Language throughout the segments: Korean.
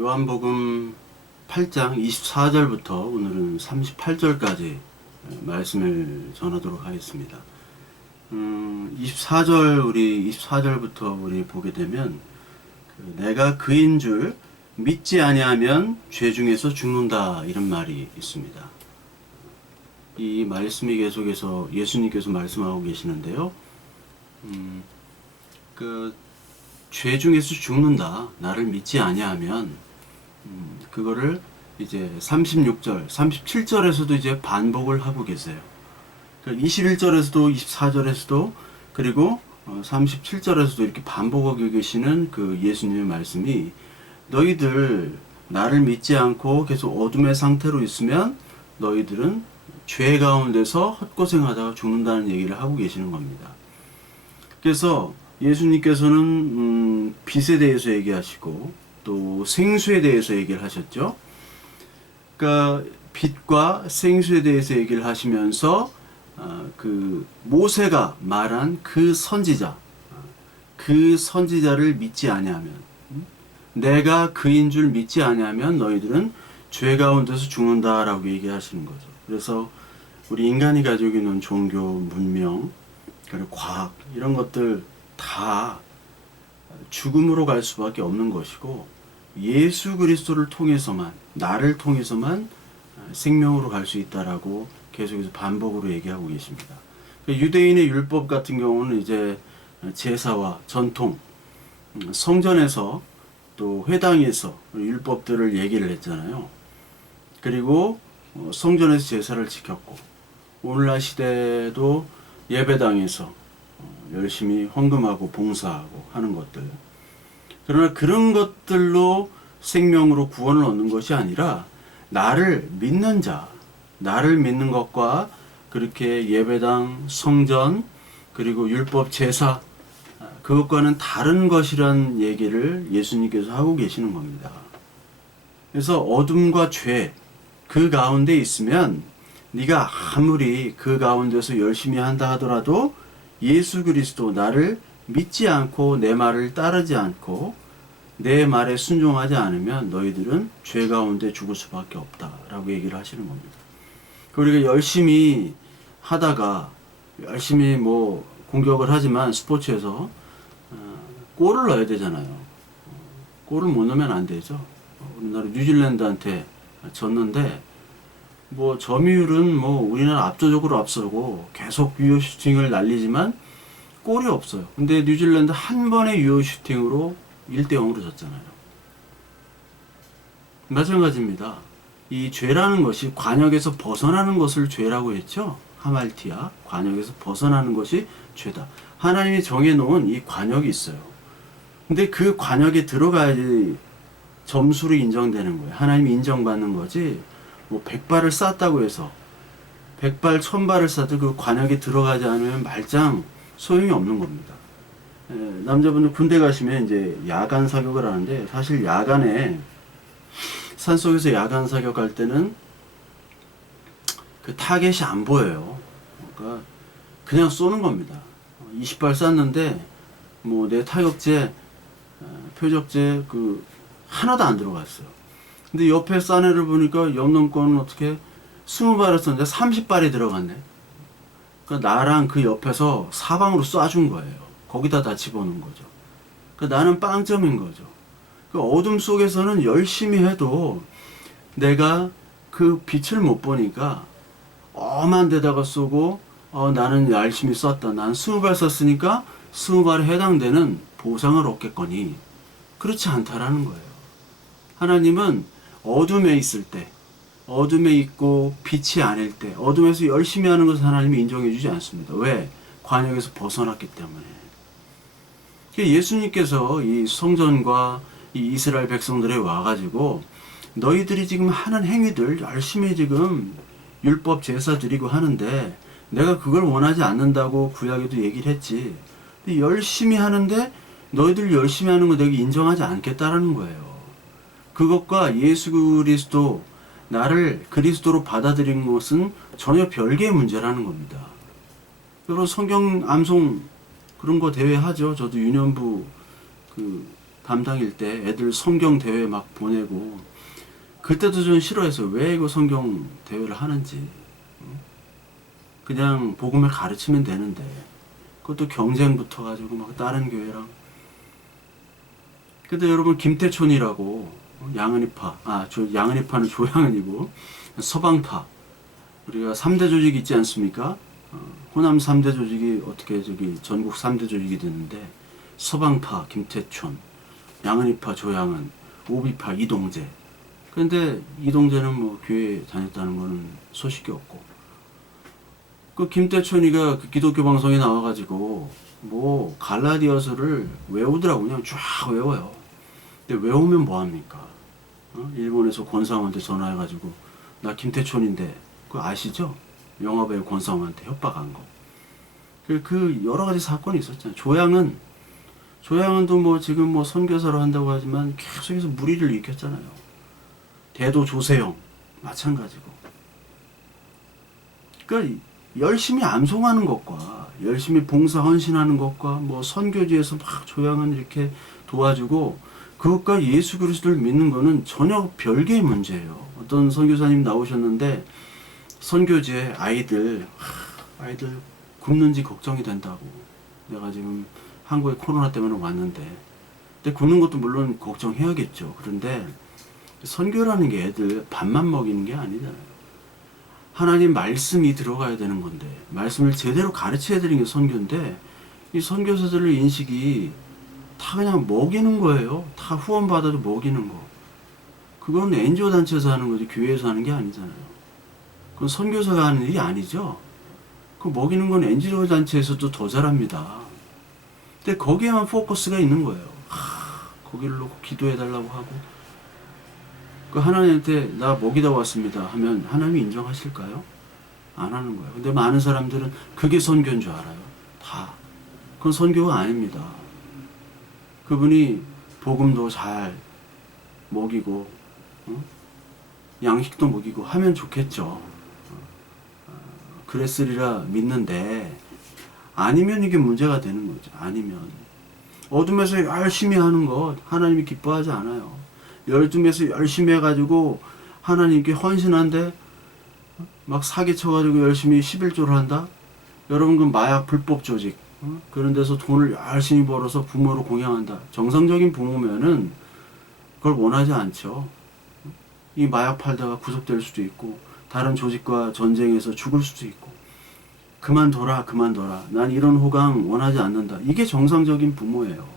요한복음 8장 24절부터 오늘은 38절까지 말씀을 전하도록 하겠습니다. 24절부터 우리 보게 되면 내가 그인 줄 믿지 아니하면 죄 중에서 죽는다 이런 말이 있습니다. 이 말씀이 계속해서 예수님께서 말씀하고 계시는데요. 죄 중에서 죽는다. 나를 믿지 아니하면 그거를 이제 36절, 37절에서도 이제 반복을 하고 계세요. 21절에서도 24절에서도 그리고 37절에서도 이렇게 반복하고 계시는 그 예수님의 말씀이 너희들 나를 믿지 않고 계속 어둠의 상태로 있으면 너희들은 죄 가운데서 헛고생하다가 죽는다는 얘기를 하고 계시는 겁니다. 그래서 예수님께서는 빛에 대해서 얘기하시고 또 생수에 대해서 얘기를 하셨죠. 그러니까 빛과 생수에 대해서 얘기를 하시면서 그 모세가 말한 그 선지자를 믿지 아니하면, 내가 그인 줄 믿지 아니하면 너희들은 죄 가운데서 죽는다라고 얘기하시는 거죠. 그래서 우리 인간이 가지고 있는 종교, 문명, 그리고 과학 이런 것들 다 죽음으로 갈 수밖에 없는 것이고 예수 그리스도를 통해서만, 나를 통해서만 생명으로 갈 수 있다라고 계속해서 반복으로 얘기하고 계십니다. 유대인의 율법 같은 경우는 이제 제사와 전통, 성전에서 또 회당에서 율법들을 얘기를 했잖아요. 그리고 성전에서 제사를 지켰고 오늘날 시대도 예배당에서 열심히 헌금하고 봉사하고 하는 것들. 그러나 그런 것들로 생명으로 구원을 얻는 것이 아니라 나를 믿는 자, 나를 믿는 것과 그렇게 예배당, 성전, 그리고 율법 제사, 그것과는 다른 것이란 얘기를 예수님께서 하고 계시는 겁니다. 그래서 어둠과 죄, 그 가운데 있으면 네가 아무리 그 가운데서 열심히 한다 하더라도 예수 그리스도 나를 믿지 않고 내 말을 따르지 않고 내 말에 순종하지 않으면 너희들은 죄 가운데 죽을 수밖에 없다라고 얘기를 하시는 겁니다. 우리가 열심히 하다가 열심히 공격을 하지만 스포츠에서 골을 넣어야 되잖아요. 골을 못 넣으면 안 되죠. 우리나라 뉴질랜드한테 졌는데 점유율은 우리나라 압도적으로 앞서고 계속 유효 슈팅을 날리지만 골이 없어요. 근데 뉴질랜드 한 번의 유효 슈팅으로 1대0으로 졌잖아요. 마찬가지입니다. 이 죄라는 것이 관역에서 벗어나는 것을 죄라고 했죠. 하말티아, 관역에서 벗어나는 것이 죄다. 하나님이 정해놓은 이 관역이 있어요. 근데 그 관역에 들어가야지 점수로 인정되는 거예요. 하나님이 인정받는 거지. 100발을 쐈다고 해서 100발, 1000발을 쏴도 그 관역에 들어가지 않으면 말짱 소용이 없는 겁니다. 남자분들 군대 가시면 이제 야간 사격을 하는데 사실 야간에 산속에서 야간 사격할 때는 그 타겟이 안 보여요. 그러니까 그냥 쏘는 겁니다. 20발 쐈는데 내 타격제, 표적제 하나도 안 들어갔어요. 근데 옆에 싼 애를 보니까 옆 놈 거는 어떻게 20발을 썼는데 30발이 들어갔네. 그러니까 나랑 그 옆에서 사방으로 쏴준 거예요. 거기다 다 집어넣은 거죠. 그러니까 나는 빵점인 거죠. 그 어둠 속에서는 열심히 해도 내가 그 빛을 못 보니까 엄한 데다가 쏘고 나는 열심히 쐈다. 난 20발 쐈으니까 20발에 해당되는 보상을 얻겠거니. 그렇지 않다라는 거예요. 하나님은 어둠에 있을 때, 어둠에 있고 빛이 아닐 때, 어둠에서 열심히 하는 것을 하나님이 인정해 주지 않습니다. 왜? 관역에서 벗어났기 때문에. 예수님께서 이 성전과 이 이스라엘 백성들에 와가지고 너희들이 지금 하는 행위들 열심히 지금 율법 제사 드리고 하는데 내가 그걸 원하지 않는다고 구약에도 얘기를 했지. 근데 열심히 하는데 너희들 열심히 하는 거 내가 인정하지 않겠다라는 거예요. 그것과 예수 그리스도, 나를 그리스도로 받아들인 것은 전혀 별개의 문제라는 겁니다. 여러분 성경 암송 그런 거 대회 하죠. 저도 유년부 담당일 때 애들 성경 대회 막 보내고, 그때도 좀 싫어해서 왜 이거 성경 대회를 하는지. 그냥 복음을 가르치면 되는데 그것도 경쟁 붙어가지고 막 다른 교회랑. 근데 여러분 김태촌이라고 양은이파, 양은이파는 조양은이고 서방파, 우리가 3대 조직이 있지 않습니까? 호남 3대 조직이 어떻게 전국 3대 조직이 됐는데, 서방파 김태촌, 양은이파 조양은, 오비파 이동재. 그런데 이동재는 뭐 교회 다녔다는 거는 소식이 없고, 그 김태촌이가 그 기독교 방송에 나와가지고 뭐 갈라디아서를 외우더라고. 그냥 쫙 외워요. 근데 외우면 뭐합니까? 일본에서 권상우한테 전화해가지고 나 김태촌인데 그거 아시죠? 영화배우 권상우한테 협박한 거. 그 여러 가지 사건이 있었잖아요. 조양은도 뭐 지금 뭐 선교사로 한다고 하지만 계속해서 무리를 일으켰잖아요. 대도 조세영 마찬가지고. 그러니까 열심히 암송하는 것과 열심히 봉사 헌신하는 것과 뭐 선교지에서 막 조양은 이렇게 도와주고, 그것과 예수 그리스도를 믿는 거는 전혀 별개의 문제예요. 어떤 선교사님 나오셨는데 선교지에 아이들 굶는지 걱정이 된다고. 내가 지금 한국에 코로나 때문에 왔는데, 근데 굶는 것도 물론 걱정해야겠죠. 그런데 선교라는 게 애들 밥만 먹이는 게 아니잖아요. 하나님 말씀이 들어가야 되는 건데, 말씀을 제대로 가르쳐야 되는 게 선교인데, 이 선교사들의 인식이 다 그냥 먹이는 거예요. 다 후원받아도 먹이는 거. 그건 NGO 단체에서 하는 거지 교회에서 하는 게 아니잖아요. 그건 선교사가 하는 일이 아니죠. 그 먹이는 건 NGO 단체에서도 더 잘합니다. 근데 거기에만 포커스가 있는 거예요. 거기를 놓고 기도해달라고 하고, 그 하나님한테 나 먹이다 왔습니다 하면 하나님이 인정하실까요? 안 하는 거예요. 근데 많은 사람들은 그게 선교인 줄 알아요. 다. 그건 선교가 아닙니다. 그분이 복음도 잘 먹이고, 양식도 먹이고 하면 좋겠죠. 그랬으리라 믿는데, 아니면 이게 문제가 되는 거죠. 아니면 어둠에서 열심히 하는 것 하나님이 기뻐하지 않아요. 열심에서 열심히 해가지고 하나님께 헌신한데 막 사기쳐가지고 열심히 11조를 한다? 여러분, 그 마약 불법 조직, 그런 데서 돈을 열심히 벌어서 부모로 공양한다. 정상적인 부모면은 그걸 원하지 않죠. 이 마약 팔다가 구속될 수도 있고 다른 조직과 전쟁에서 죽을 수도 있고. 그만둬라. 난 이런 호강 원하지 않는다. 이게 정상적인 부모예요.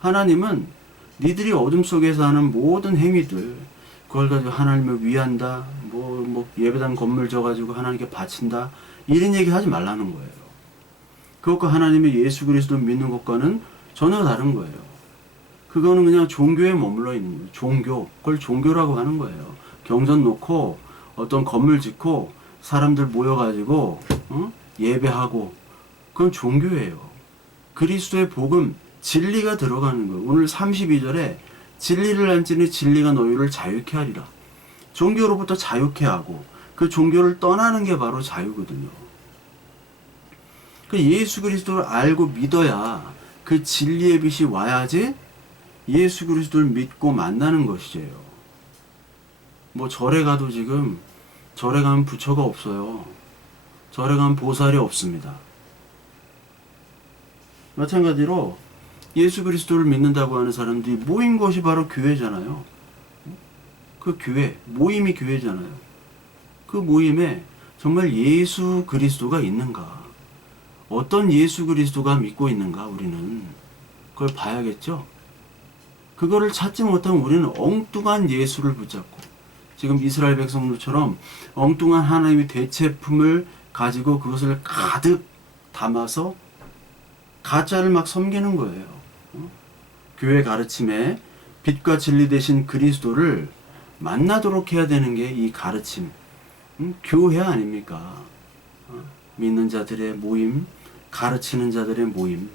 하나님은 니들이 어둠 속에서 하는 모든 행위들, 그걸 가지고 하나님을 위한다, 뭐 예배당 건물 져가지고 하나님께 바친다, 이런 얘기 하지 말라는 거예요. 그것과 하나님의 예수 그리스도를 믿는 것과는 전혀 다른 거예요. 그거는 그냥 종교에 머물러 있는 거예요. 종교. 그걸 종교라고 하는 거예요. 경전 놓고 어떤 건물 짓고 사람들 모여가지고 예배하고, 그건 종교예요. 그리스도의 복음, 진리가 들어가는 거예요. 오늘 32절에 진리를 안지니 진리가 너희를 자유케 하리라. 종교로부터 자유케 하고 그 종교를 떠나는 게 바로 자유거든요. 그 예수 그리스도를 알고 믿어야 그 진리의 빛이 와야지 예수 그리스도를 믿고 만나는 것이죠. 뭐 절에 가도 지금 절에 가면 부처가 없어요. 절에 가면 보살이 없습니다. 마찬가지로 예수 그리스도를 믿는다고 하는 사람들이 모인 것이 바로 교회잖아요. 그 교회, 모임이 교회잖아요. 그 모임에 정말 예수 그리스도가 있는가? 어떤 예수 그리스도가 믿고 있는가? 우리는 그걸 봐야겠죠. 그거를 찾지 못하면 우리는 엉뚱한 예수를 붙잡고, 지금 이스라엘 백성들처럼 엉뚱한 하나님의 대체품을 가지고 그것을 가득 담아서 가짜를 막 섬기는 거예요. 교회 가르침에 빛과 진리 되신 그리스도를 만나도록 해야 되는 게 이 가르침, 교회 아닙니까? 믿는 자들의 모임, 가르치는 자들의 모임.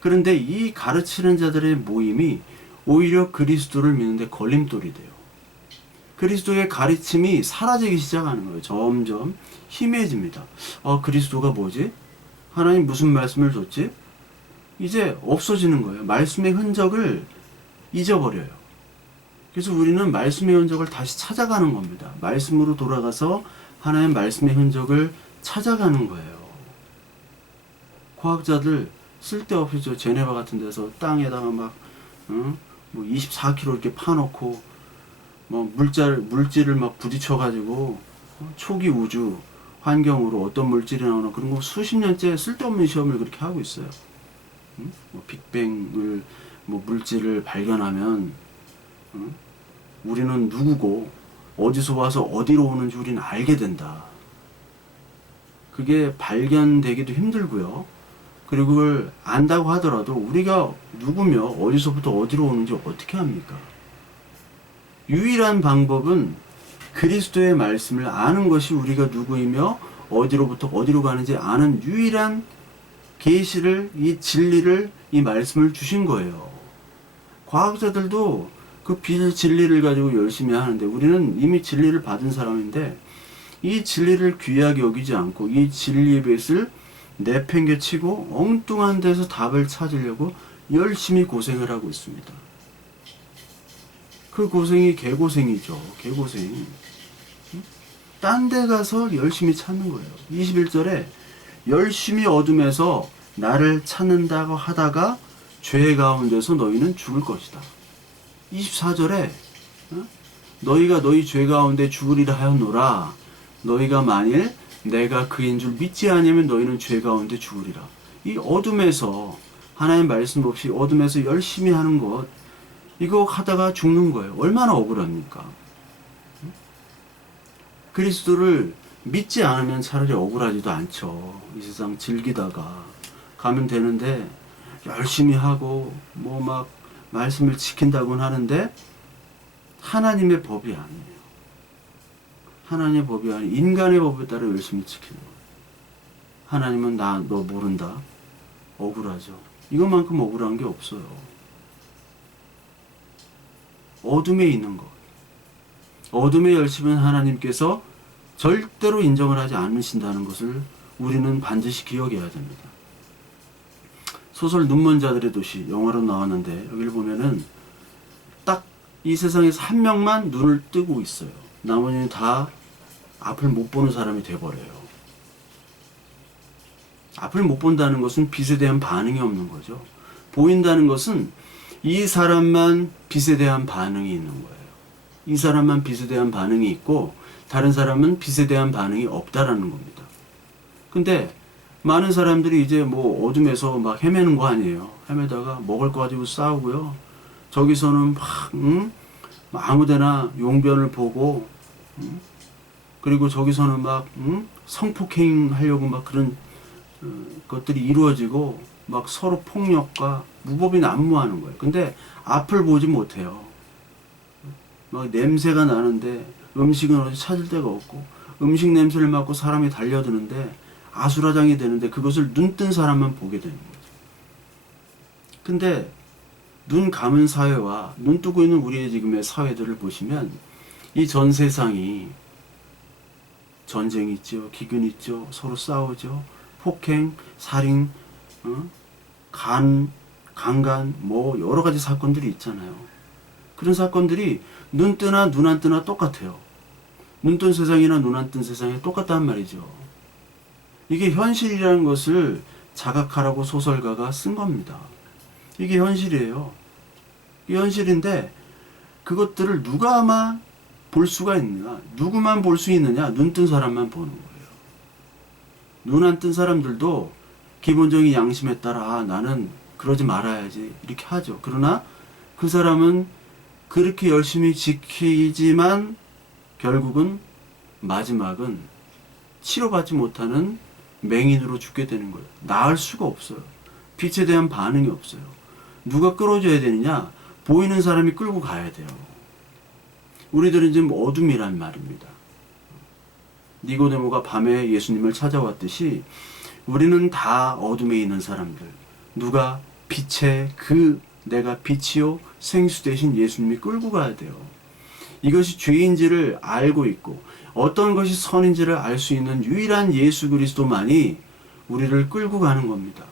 그런데 이 가르치는 자들의 모임이 오히려 그리스도를 믿는데 걸림돌이 돼요. 그리스도의 가르침이 사라지기 시작하는 거예요. 점점 희미해집니다. 그리스도가 뭐지? 하나님 무슨 말씀을 줬지? 이제 없어지는 거예요. 말씀의 흔적을 잊어버려요. 그래서 우리는 말씀의 흔적을 다시 찾아가는 겁니다. 말씀으로 돌아가서 하나님 말씀의 흔적을 찾아가는 거예요. 과학자들 쓸데없이 저 제네바 같은 데서 땅에다가 막 뭐 24kg 이렇게 파놓고 뭐 물질을 막 부딪혀가지고 초기 우주 환경으로 어떤 물질이 나오나 그런 거 수십 년째 쓸데없는 시험을 그렇게 하고 있어요. 뭐 빅뱅을 뭐 물질을 발견하면 우리는 누구고 어디서 와서 어디로 오는지 우리는 알게 된다. 그게 발견되기도 힘들고요. 그리고 그걸 안다고 하더라도 우리가 누구며 어디서부터 어디로 오는지 어떻게 합니까? 유일한 방법은 그리스도의 말씀을 아는 것이 우리가 누구이며 어디로부터 어디로 가는지 아는 유일한 계시를, 이 진리를, 이 말씀을 주신 거예요. 과학자들도 그 진리를 가지고 열심히 하는데 우리는 이미 진리를 받은 사람인데 이 진리를 귀하게 여기지 않고 이 진리의 뱃을 내팽개치고 엉뚱한 데서 답을 찾으려고 열심히 고생을 하고 있습니다. 그 고생이 개고생이죠. 개고생. 딴 데 가서 열심히 찾는 거예요. 21절에 열심히 어둠에서 나를 찾는다고 하다가 죄 가운데서 너희는 죽을 것이다. 24절에 너희가 너희 죄 가운데 죽으리라 하였노라. 너희가 만일 내가 그인 줄 믿지 아니하면 너희는 죄 가운데 죽으리라. 이 어둠에서 하나님 말씀 없이 어둠에서 열심히 하는 것, 이거 하다가 죽는 거예요. 얼마나 억울합니까? 그리스도를 믿지 않으면 차라리 억울하지도 않죠. 이 세상 즐기다가 가면 되는데 열심히 하고 뭐 막 말씀을 지킨다고는 하는데 하나님의 법이 아니에요. 하나님의 법이 아니 인간의 법에 따라 열심히 지키는 거예요. 하나님은 너 모른다. 억울하죠. 이것만큼 억울한 게 없어요. 어둠에 있는 것. 어둠의 열심은 하나님께서 절대로 인정을 하지 않으신다는 것을 우리는 반드시 기억해야 됩니다. 소설 눈먼 자들의 도시 영화로 나왔는데 여기를 보면은 딱 이 세상에서 한 명만 눈을 뜨고 있어요. 나머지는 다 앞을 못 보는 사람이 돼버려요. 앞을 못 본다는 것은 빛에 대한 반응이 없는 거죠. 보인다는 것은 이 사람만 빛에 대한 반응이 있는 거예요. 이 사람만 빛에 대한 반응이 있고 다른 사람은 빛에 대한 반응이 없다라는 겁니다. 근데 많은 사람들이 이제 뭐 어둠에서 막 헤매는 거 아니에요. 헤매다가 먹을 거 가지고 싸우고요. 저기서는 막 아무데나 용변을 보고 그리고 저기서는 막 성폭행 하려고 막 그런 것들이 이루어지고 막 서로 폭력과 무법이 난무하는 거예요. 근데 앞을 보지 못해요. 막 냄새가 나는데 음식은 어디 찾을 데가 없고 음식 냄새를 맡고 사람이 달려드는데 아수라장이 되는데 그것을 눈 뜬 사람만 보게 되는 거죠. 근데 눈 감은 사회와 눈 뜨고 있는 우리의 지금의 사회들을 보시면 이 전 세상이 전쟁 있죠, 기근 있죠, 서로 싸우죠, 폭행, 살인, 강간, 뭐 여러 가지 사건들이 있잖아요. 그런 사건들이 눈 뜨나 눈 안 뜨나 똑같아요. 눈 뜬 세상이나 눈 안 뜬 세상이 똑같단 말이죠. 이게 현실이라는 것을 자각하라고 소설가가 쓴 겁니다. 이게 현실이에요. 이게 현실인데 그것들을 누가 아마 볼 수가 있느냐, 누구만 볼 수 있느냐, 눈 뜬 사람만 보는 거예요. 눈 안 뜬 사람들도 기본적인 양심에 따라 나는 그러지 말아야지 이렇게 하죠. 그러나 그 사람은 그렇게 열심히 지키지만 결국은 마지막은 치료받지 못하는 맹인으로 죽게 되는 거예요. 나을 수가 없어요. 빛에 대한 반응이 없어요. 누가 끌어줘야 되느냐? 보이는 사람이 끌고 가야 돼요. 우리들은 지금 어둠이란 말입니다. 니고데모가 밤에 예수님을 찾아왔듯이 우리는 다 어둠에 있는 사람들. 누가 빛의 내가 빛이요 생수 대신 예수님이 끌고 가야 돼요. 이것이 죄인지를 알고 있고 어떤 것이 선인지를 알 수 있는 유일한 예수 그리스도만이 우리를 끌고 가는 겁니다.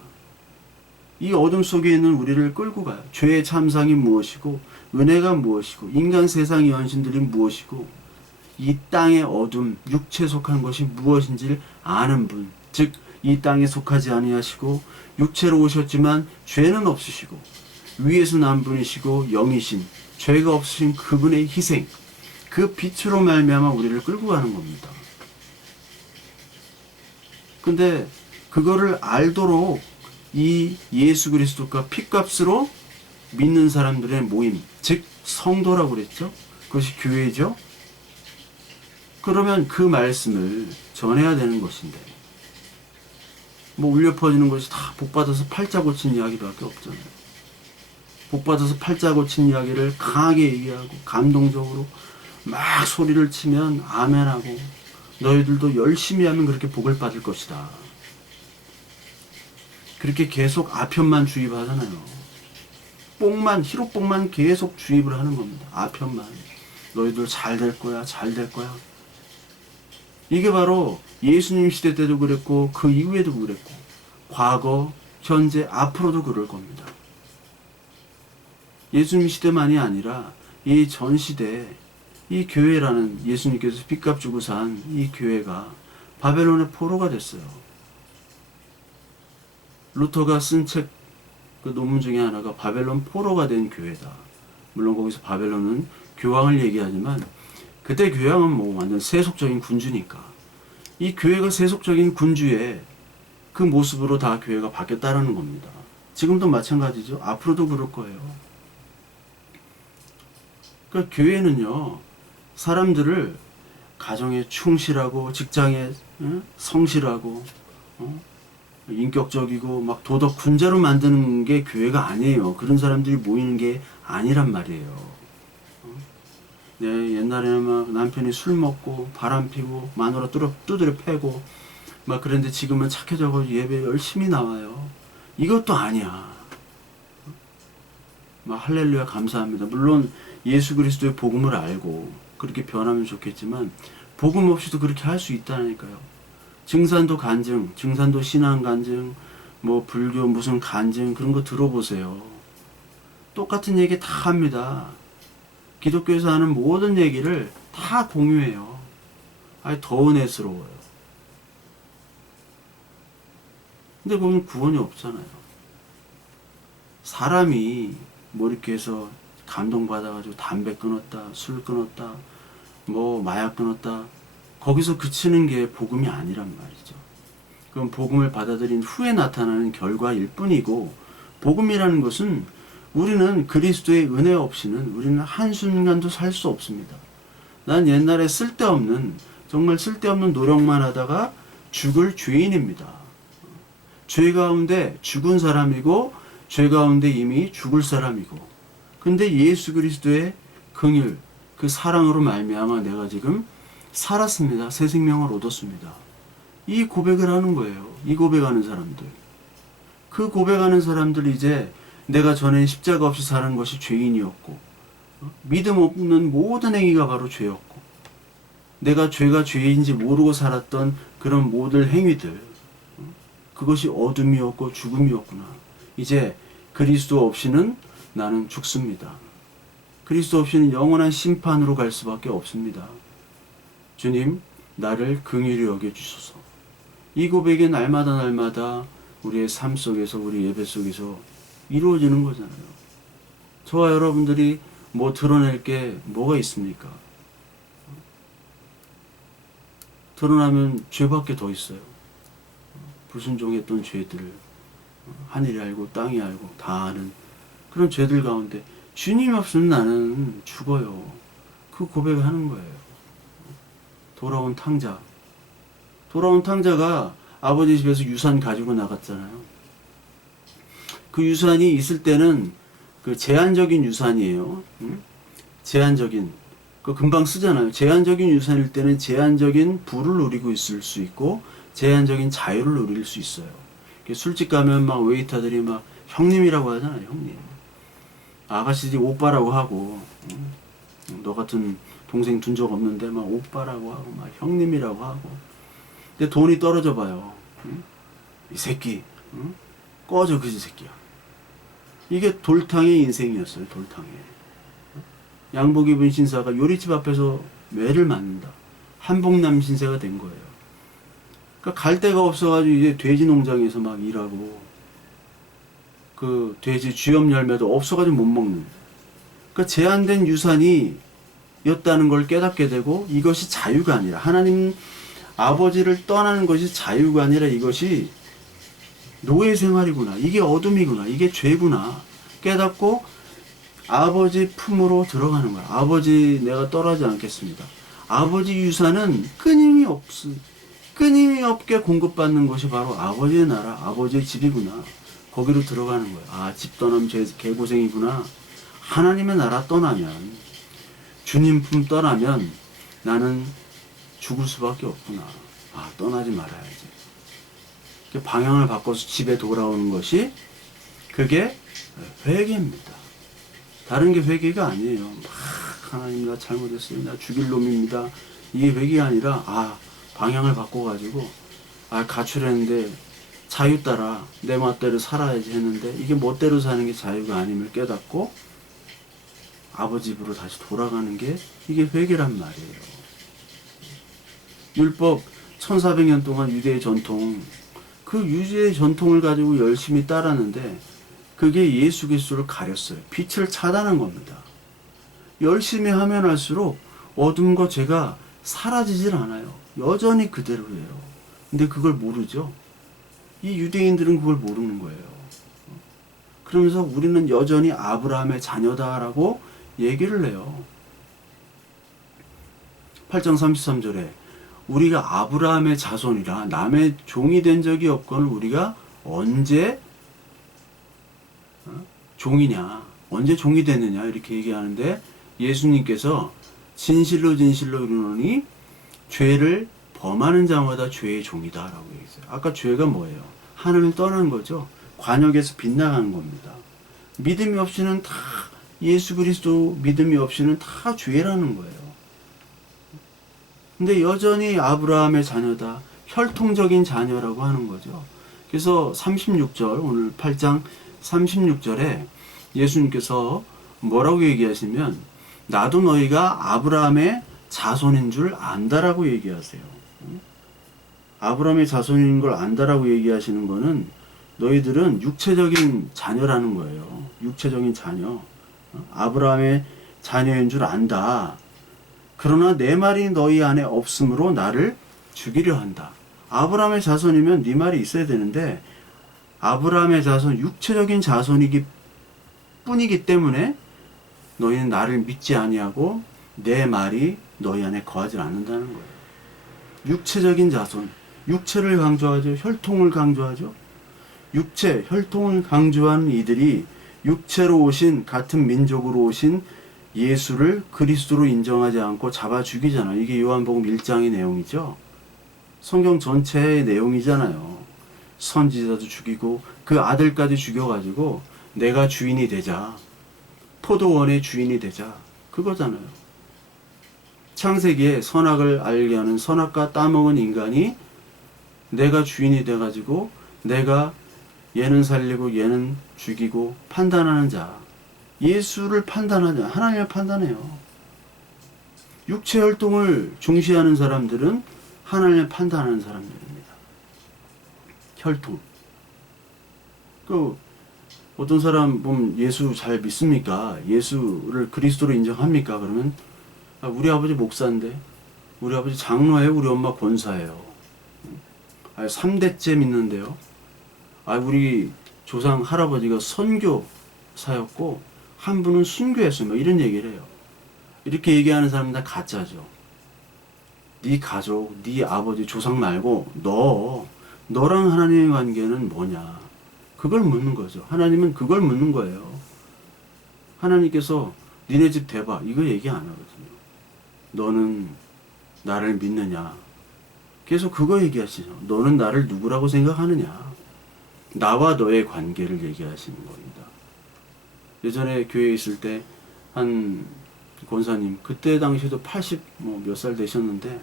이 어둠 속에 있는 우리를 끌고 가요. 죄의 참상이 무엇이고 은혜가 무엇이고 인간 세상의 현신들이 무엇이고 이 땅의 어둠, 육체에 속한 것이 무엇인지를 아는 분, 즉 이 땅에 속하지 아니하시고 육체로 오셨지만 죄는 없으시고 위에서 난 분이시고 영이신 죄가 없으신 그분의 희생, 그 빛으로 말미암아 우리를 끌고 가는 겁니다. 근데 그거를 알도록 이 예수 그리스도가 핏값으로 믿는 사람들의 모임, 즉 성도라고 그랬죠. 그것이 교회죠. 그러면 그 말씀을 전해야 되는 것인데 뭐 울려 퍼지는 것이 다 복받아서 팔자 고친 이야기밖에 없잖아요. 복받아서 팔자 고친 이야기를 강하게 얘기하고 감동적으로 막 소리를 치면 아멘하고 너희들도 열심히 하면 그렇게 복을 받을 것이다. 그렇게 계속 아편만 주입하잖아요. 희로뽕만 계속 주입을 하는 겁니다. 아편만. 너희들 잘 될 거야, 잘 될 거야. 이게 바로 예수님 시대 때도 그랬고 그 이후에도 그랬고 과거, 현재, 앞으로도 그럴 겁니다. 예수님 시대만이 아니라 이 전 시대에 이 교회라는 예수님께서 빚값 주고 산 이 교회가 바벨론의 포로가 됐어요. 루터가 쓴 책 그 논문 중에 하나가 바벨론 포로가 된 교회다. 물론 거기서 바벨론은 교황을 얘기하지만 그때 교황은 뭐 완전 세속적인 군주니까 이 교회가 세속적인 군주의 그 모습으로 다 교회가 바뀌었다는 겁니다. 지금도 마찬가지죠. 앞으로도 그럴 거예요. 그러니까 교회는요, 사람들을 가정에 충실하고 직장에 성실하고 인격적이고 막 도덕 군자로 만드는 게 교회가 아니에요. 그런 사람들이 모이는 게 아니란 말이에요. 네, 옛날에는 막 남편이 술 먹고 바람 피고 마누라 두드려 패고 막 그런데 지금은 착해져서 예배 열심히 나와요. 이것도 아니야. 막 할렐루야 감사합니다. 물론 예수 그리스도의 복음을 알고 그렇게 변하면 좋겠지만 복음 없이도 그렇게 할 수 있다니까요. 증산도 간증, 증산도 신앙 간증, 뭐 불교 무슨 간증 그런 거 들어보세요. 똑같은 얘기 다 합니다. 기독교에서 하는 모든 얘기를 다 공유해요. 아니 더 은혜스러워요. 근데 거기는 구원이 없잖아요. 사람이 뭐 이렇게 해서 감동받아가지고 담배 끊었다, 술 끊었다, 뭐 마약 끊었다 거기서 그치는 게 복음이 아니란 말이죠. 그럼 복음을 받아들인 후에 나타나는 결과일 뿐이고 복음이라는 것은 우리는 그리스도의 은혜 없이는 우리는 한순간도 살 수 없습니다. 난 옛날에 정말 쓸데없는 노력만 하다가 죽을 죄인입니다. 죄 가운데 죽은 사람이고 죄 가운데 이미 죽을 사람이고 근데 예수 그리스도의 긍휼 그 사랑으로 말미암아 내가 지금 살았습니다. 새 생명을 얻었습니다. 이 고백을 하는 거예요. 이 고백하는 사람들. 그 고백하는 사람들이 이제 내가 전에 십자가 없이 사는 것이 죄인이었고 믿음 없는 모든 행위가 바로 죄였고 내가 죄가 죄인지 모르고 살았던 그런 모든 행위들 그것이 어둠이었고 죽음이었구나. 이제 그리스도 없이는 나는 죽습니다. 그리스도 없이는 영원한 심판으로 갈 수밖에 없습니다. 주님 나를 긍휼히 여겨주소서. 이 고백이 날마다 우리의 삶 속에서 우리 예배 속에서 이루어지는 거잖아요. 저와 여러분들이 뭐 드러낼 게 뭐가 있습니까? 드러나면 죄밖에 더 있어요. 불순종했던 죄들 하늘이 알고 땅이 알고 다 아는 그런 죄들 가운데 주님 없으면 나는 죽어요. 그 고백을 하는 거예요. 돌아온 탕자가 아버지 집에서 유산 가지고 나갔잖아요. 그 유산이 있을 때는 그 제한적인 유산이에요. 제한적인 그 금방 쓰잖아요. 제한적인 유산일 때는 제한적인 부를 누리고 있을 수 있고 제한적인 자유를 누릴 수 있어요. 술집 가면 막 웨이터들이 막 형님이라고 하잖아요. 형님. 아가씨들이 오빠라고 하고 너 같은 동생 둔 적 없는데 막 오빠라고 하고 막 형님이라고 하고 근데 돈이 떨어져 봐요. 이 새끼 꺼져 그지 새끼야. 이게 돌탕의 인생이었어요. 돌탕의. 양복 입은 신사가 요리집 앞에서 매를 맞는다. 한복남 신세가 된 거예요. 그러니까 갈 데가 없어가지고 이제 돼지 농장에서 막 일하고, 그 돼지 쥐염 열매도 없어가지고 못 먹는. 그러니까 제한된 유산이 였다는 걸 깨닫게 되고, 이것이 자유가 아니라, 하나님 아버지를 떠나는 것이 자유가 아니라 이것이 노예 생활이구나, 이게 어둠이구나, 이게 죄구나 깨닫고 아버지 품으로 들어가는 거야. 아버지 내가 떠나지 않겠습니다. 아버지 유산은 끊임이 없게 공급받는 것이 바로 아버지의 나라, 아버지의 집이구나. 거기로 들어가는 거야. 아, 집 떠나면 개고생이구나. 하나님의 나라 떠나면, 주님 품 떠나면 나는 죽을 수밖에 없구나. 아, 떠나지 말아야지. 방향을 바꿔서 집에 돌아오는 것이, 그게 회개입니다. 다른 게 회개가 아니에요. 막 하나님 나 잘못했어요, 나 죽일 놈입니다, 이게 회개가 아니라, 아, 방향을 바꿔가지고, 아, 가출했는데 자유 따라 내 멋대로 살아야지 했는데 이게 멋대로 사는 게 자유가 아님을 깨닫고 아버지 집으로 다시 돌아가는 게, 이게 회개란 말이에요. 율법 1400년 동안 유대의 전통, 그 유대의 전통을 가지고 열심히 따랐는데 그게 예수 그리스도를 가렸어요. 빛을 차단한 겁니다. 열심히 하면 할수록 어둠과 죄가 사라지질 않아요. 여전히 그대로예요. 근데 그걸 모르죠. 이 유대인들은 그걸 모르는 거예요. 그러면서 우리는 여전히 아브라함의 자녀다라고 얘기를 해요. 8장 33절에 우리가 아브라함의 자손이라 남의 종이 된 적이 없거늘 우리가 언제 종이냐, 언제 종이 됐느냐, 이렇게 얘기하는데, 예수님께서 진실로 진실로 이르노니 죄를 범하는 자마다 죄의 종이다 라고 얘기했어요. 아까 죄가 뭐예요? 하나님을 떠나는 거죠. 관역에서 빗나가는 겁니다. 믿음이 없이는 다, 예수 그리스도 믿음이 없이는 다 죄라는 거예요. 근데 여전히 아브라함의 자녀다, 혈통적인 자녀라고 하는 거죠. 그래서 36절, 오늘 8장 36절에 예수님께서 뭐라고 얘기하시면, 나도 너희가 아브라함의 자손인 줄 안다라고 얘기하세요. 아브라함의 자손인 걸 안다라고 얘기하시는 거는 너희들은 육체적인 자녀라는 거예요. 육체적인 자녀. 아브라함의 자녀인 줄 안다. 그러나 내 말이 너희 안에 없으므로 나를 죽이려 한다. 아브라함의 자손이면 네 말이 있어야 되는데, 아브라함의 자손, 육체적인 자손이기 뿐이기 때문에 너희는 나를 믿지 아니하고 내 말이 너희 안에 거하지 않는다는 거예요. 육체적인 자손, 육체를 강조하죠. 혈통을 강조하죠. 육체, 혈통을 강조하는 이들이 육체로 오신, 같은 민족으로 오신 예수를 그리스도로 인정하지 않고 잡아 죽이잖아요. 이게 요한복음 1장의 내용이죠. 성경 전체의 내용이잖아요. 선지자도 죽이고 그 아들까지 죽여가지고 내가 주인이 되자, 포도원의 주인이 되자, 그거잖아요. 창세기에 선악을 알게 하는 선악과 따먹은 인간이 내가 주인이 돼가지고 내가 얘는 살리고 얘는 죽이고 판단하는 자, 예수를 판단하냐, 하나님을 판단해요. 육체 혈통을 중시하는 사람들은 하나님을 판단하는 사람들입니다. 혈통. 어떤 사람 보면 예수 잘 믿습니까? 예수를 그리스도로 인정합니까? 그러면 우리 아버지 목사인데, 우리 아버지 장로예요, 우리 엄마 권사예요. 3대째 믿는데요. 우리 조상 할아버지가 선교사였고 한 분은 순교했어요. 뭐 이런 얘기를 해요. 이렇게 얘기하는 사람은 다 가짜죠. 네 가족, 네 아버지, 조상 말고 너랑 하나님의 관계는 뭐냐, 그걸 묻는 거죠. 하나님은 그걸 묻는 거예요. 하나님께서 니네 집 대봐, 이거 얘기 안 하거든요. 너는 나를 믿느냐, 계속 그거 얘기하시죠. 너는 나를 누구라고 생각하느냐, 나와 너의 관계를 얘기하시는 겁니다. 예전에 교회에 있을 때 한 권사님, 그때 당시에도 80 몇 살 되셨는데,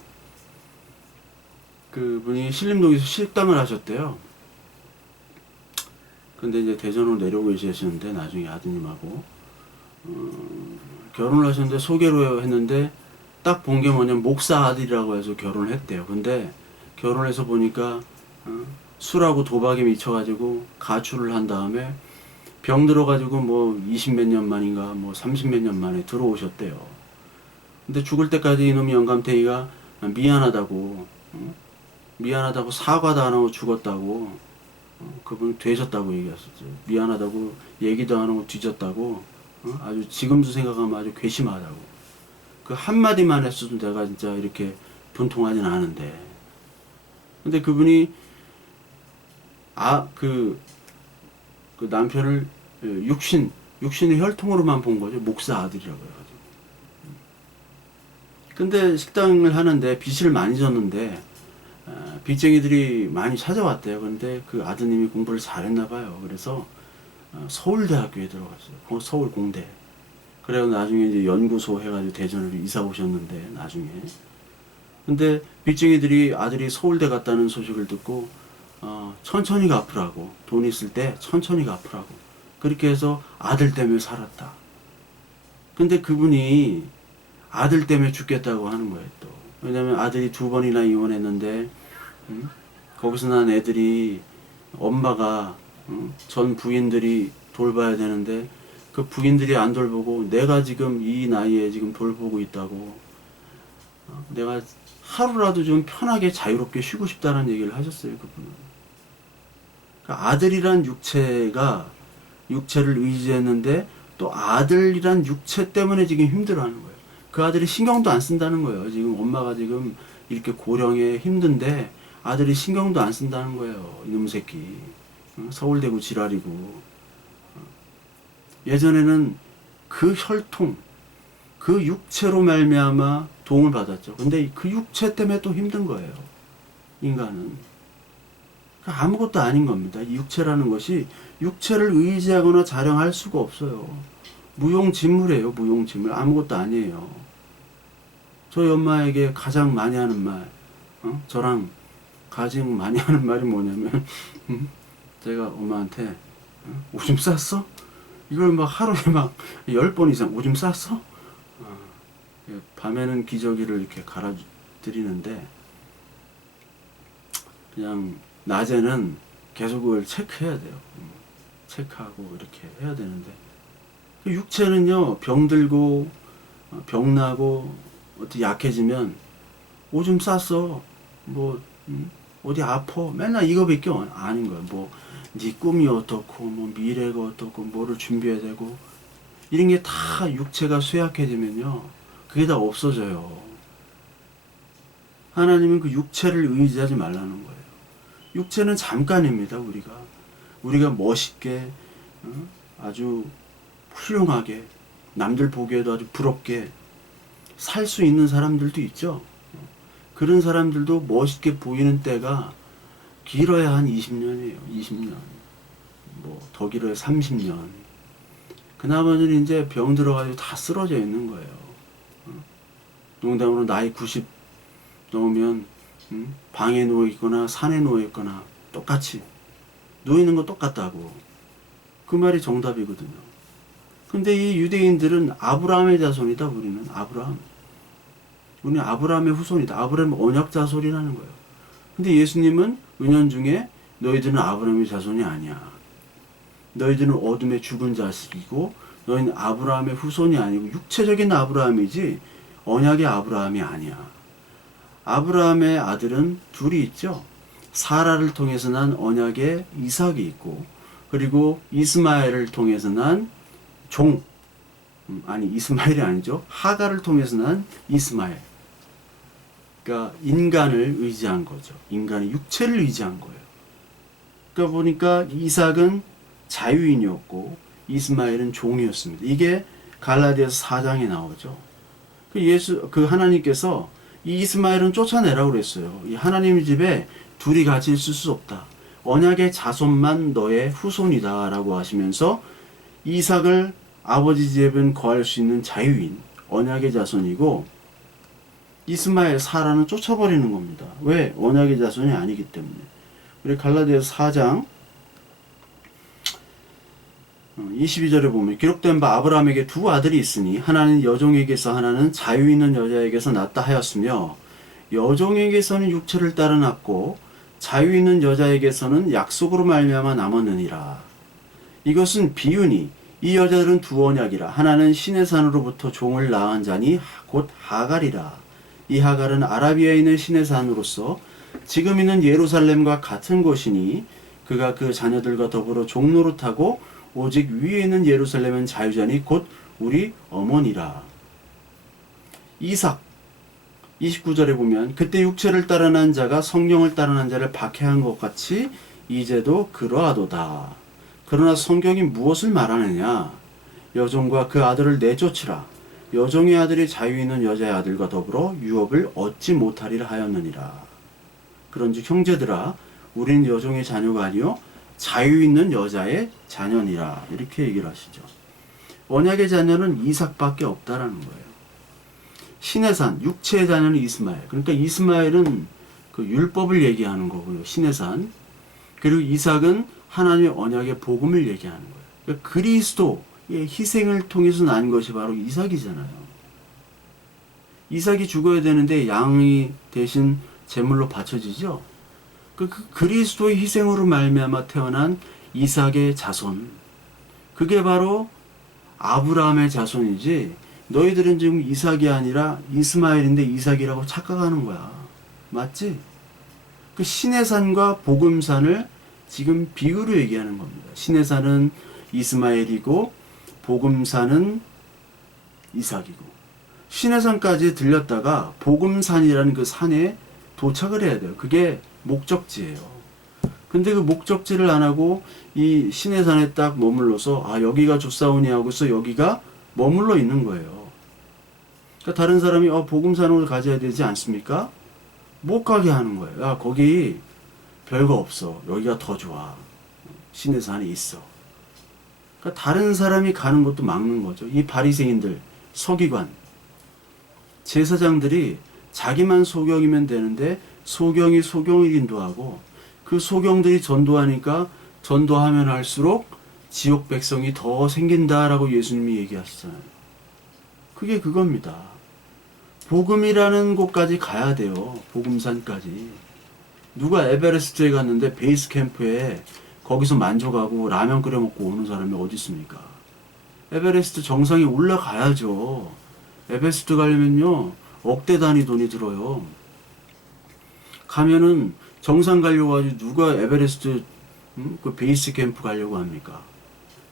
그분이 신림동에서 식당을 하셨대요. 근데 이제 대전으로 내려오고 계시는데 나중에 아드님하고 결혼을 하셨는데 소개로 했는데 딱 본 게 뭐냐면 목사 아들이라고 해서 결혼을 했대요. 근데 결혼해서 보니까 술하고 도박에 미쳐가지고 가출을 한 다음에 병 들어가지고 뭐 20 몇 년 만인가 뭐 30 몇 년 만에 들어오셨대요. 근데 죽을 때까지 이놈이 영감탱이가 미안하다고 미안하다고 사과도 안 하고 죽었다고 그분 되셨다고 얘기했었죠. 미안하다고 얘기도 안 하고 뒤졌다고 아주 지금도 생각하면 아주 괘씸하다고. 그 한마디만 했어도 내가 진짜 이렇게 분통하진 않은데. 근데 그분이 그 남편을 육신의 혈통으로만 본 거죠. 목사 아들이라고 해가지고. 근데 식당을 하는데 빚을 많이 졌는데 빚쟁이들이 많이 찾아왔대요. 근데 그 아드님이 공부를 잘했나 봐요. 그래서 서울대학교에 들어갔어요. 서울 공대. 그래서 나중에 이제 연구소 해가지고 대전으로 이사 오셨는데 나중에. 근데 빚쟁이들이 아들이 서울대 갔다는 소식을 듣고 천천히 갚으라고. 돈 있을 때 천천히 갚으라고. 그렇게 해서 아들 때문에 살았다. 근데 그분이 아들 때문에 죽겠다고 하는 거예요, 또. 왜냐면 아들이 2번이나 이혼했는데, 거기서 난 애들이 엄마가, 전 부인들이 돌봐야 되는데, 그 부인들이 안 돌보고, 내가 지금 이 나이에 지금 돌보고 있다고, 내가 하루라도 좀 편하게 자유롭게 쉬고 싶다는 얘기를 하셨어요, 그분은. 그러니까 아들이란 육체를 의지했는데, 또 아들이란 육체 때문에 지금 힘들어하는 거예요. 그 아들이 신경도 안 쓴다는 거예요. 지금 엄마가 지금 이렇게 고령에 힘든데 아들이 신경도 안 쓴다는 거예요. 이놈 새끼. 서울대고 지랄이고. 예전에는 그 혈통, 그 육체로 말미암아 도움을 받았죠. 근데 그 육체 때문에 또 힘든 거예요. 인간은. 아무것도 아닌 겁니다. 이 육체라는 것이 육체를 의지하거나 자랑할 수가 없어요. 무용지물이에요. 무용지물. 아무것도 아니에요. 저희 엄마에게 가장 많이 하는 말, 저랑 가장 많이 하는 말이 뭐냐면 제가 엄마한테 오줌 쌌어? 이걸 막 하루에 막 10번 이상 오줌 쌌어? 밤에는 기저귀를 이렇게 갈아드리는데 그냥 낮에는 계속 그걸 체크해야 돼요. 체크하고 이렇게 해야 되는데 육체는요 병들고 병나고 어디 약해지면 오줌 쌌어 뭐 어디 아파 맨날 이거밖에 아닌 거야. 뭐 네 꿈이 어떻고 뭐 미래가 어떻고 뭐를 준비해야 되고 이런 게 다 육체가 쇠약해지면요 그게 다 없어져요. 하나님은 그 육체를 의지하지 말라는 거예요. 육체는 잠깐입니다. 우리가 멋있게 아주 훌륭하게 남들 보기에도 아주 부럽게 살 수 있는 사람들도 있죠. 그런 사람들도 멋있게 보이는 때가 길어야 한 20년이에요. 20년. 뭐 더 길어야 30년. 그 나머지는 이제 병 들어가지고 다 쓰러져 있는 거예요. 농담으로 나이 90 넘으면 방에 누워 있거나 산에 누워 있거나 똑같이 누워 있는 거 똑같다고. 그 말이 정답이거든요. 근데 이 유대인들은 아브라함의 자손이다. 우리는 우리는 아브라함의 후손이다. 아브라함의 언약 자손이라는 거예요. 근데 예수님은 은연중에 너희들은 아브라함의 자손이 아니야. 너희들은 어둠의 죽은 자식이고 너희는 아브라함의 후손이 아니고 육체적인 아브라함이지 언약의 아브라함이 아니야. 아브라함의 아들은 둘이 있죠. 사라를 통해서 난 언약의 이삭이 있고 그리고 이스마엘을 통해서 난 이스마엘이 아니죠. 하갈을 통해서 난 이스마엘. 그러니까 인간을 의지한 거죠. 인간의 육체를 의지한 거예요. 그러니까 보니까 이삭은 자유인이었고 이스마엘은 종이었습니다. 이게 갈라디아서 4장에 나오죠. 그 하나님께서 이 이스마엘은 쫓아내라고 그랬어요. 이 하나님의 집에 둘이 같이 있을 수 없다. 언약의 자손만 너의 후손이다 라고 하시면서 이삭을 아버지 집은 거할 수 있는 자유인 언약의 자손이고 이스마엘 사라는 쫓아버리는 겁니다. 왜? 언약의 자손이 아니기 때문에. 우리 갈라디아서 4장 22절에 보면 기록된 바 아브라함에게 두 아들이 있으니 하나는 여종에게서 하나는 자유 있는 여자에게서 낳았다 하였으며 여종에게서는 육체를 따라 낳고 자유 있는 여자에게서는 약속으로 말미암아 남았느니라. 이것은 비유니 이 여자들은 두 언약이라. 하나는 신의 산으로부터 종을 낳은 자니 곧 하갈이라. 이 하갈은 아라비아에 있는 신의 산으로서 지금 있는 예루살렘과 같은 곳이니 그가 그 자녀들과 더불어 종노릇하고 오직 위에 있는 예루살렘은 자유자니 곧 우리 어머니라. 이삭 29절에 보면 그때 육체를 따라 난 자가 성령을 따라 난 자를 박해한 것 같이 이제도 그러하도다. 그러나 성경이 무엇을 말하느냐? 여종과 그 아들을 내쫓으라. 여종의 아들이 자유 있는 여자의 아들과 더불어 유업을 얻지 못하리라 하였느니라. 그런즉 형제들아 우린 여종의 자녀가 아니요 자유 있는 여자의 자녀니라. 이렇게 얘기를 하시죠. 언약의 자녀는 이삭밖에 없다라는 거예요. 신의 산, 육체의 자녀는 이스마엘. 그러니까 이스마엘은 그 율법을 얘기하는 거고요. 신의 산. 그리고 이삭은 하나님의 언약의 복음을 얘기하는 거예요. 그러니까 그리스도의 희생을 통해서 난 것이 바로 이삭이잖아요. 이삭이 죽어야 되는데 양이 대신 제물로 바쳐지죠. 그 그리스도의 희생으로 말미암아 태어난 이삭의 자손. 그게 바로 아브라함의 자손이지 너희들은 지금 이삭이 아니라 이스마엘인데 이삭이라고 착각하는 거야. 맞지? 그 신의 산과 복음산을 지금 비유로 얘기하는 겁니다. 신의 산은 이스마엘이고 복음산은 이삭이고 신의 산까지 들렸다가 복음산이라는 그 산에 도착을 해야 돼요. 그게 목적지예요. 근데 그 목적지를 안 하고 이 신의 산에 딱 머물러서 아 여기가 좋사오니 하고서 여기가 머물러 있는 거예요. 그러니까 다른 사람이 복음산으로 가져야 되지 않습니까? 못 가게 하는 거예요. 야 거기 별거 없어. 여기가 더 좋아. 신의 산에 있어. 그러니까 다른 사람이 가는 것도 막는 거죠. 이 바리새인들, 서기관, 제사장들이 자기만 소경이면 되는데 소경이 소경을 인도하고 그 소경들이 전도하니까 전도하면 할수록 지옥 백성이 더 생긴다라고 예수님이 얘기하시잖아요. 그게 그겁니다. 복음이라는 곳까지 가야 돼요. 복음산까지. 누가 에베레스트에 갔는데 베이스 캠프에 거기서 만족하고 라면 끓여 먹고 오는 사람이 어디 있습니까? 에베레스트 정상에 올라가야죠. 에베레스트 가려면요 억대 단위 돈이 들어요. 가면은 정상 가려고 하지 누가 에베레스트 그 베이스 캠프 가려고 합니까?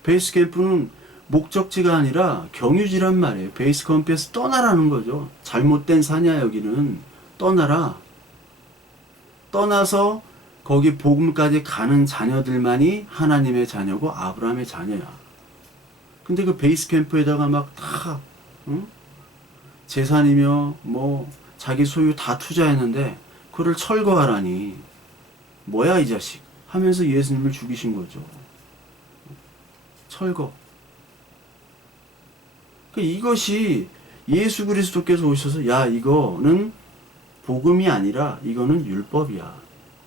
베이스 캠프는 목적지가 아니라 경유지란 말이에요. 베이스 캠프에서 떠나라는 거죠. 잘못된 산이야 여기는. 떠나라. 떠나서 거기 복음까지 가는 자녀들만이 하나님의 자녀고 아브라함의 자녀야. 근데 그 베이스 캠프에다가 막 다 재산이며 뭐 자기 소유 다 투자했는데 그걸 철거하라니 뭐야 이 자식 하면서 예수님을 죽이신 거죠. 철거. 이것이 예수 그리스도께서 오셔서 야 이거는 복음이 아니라 이거는 율법이야.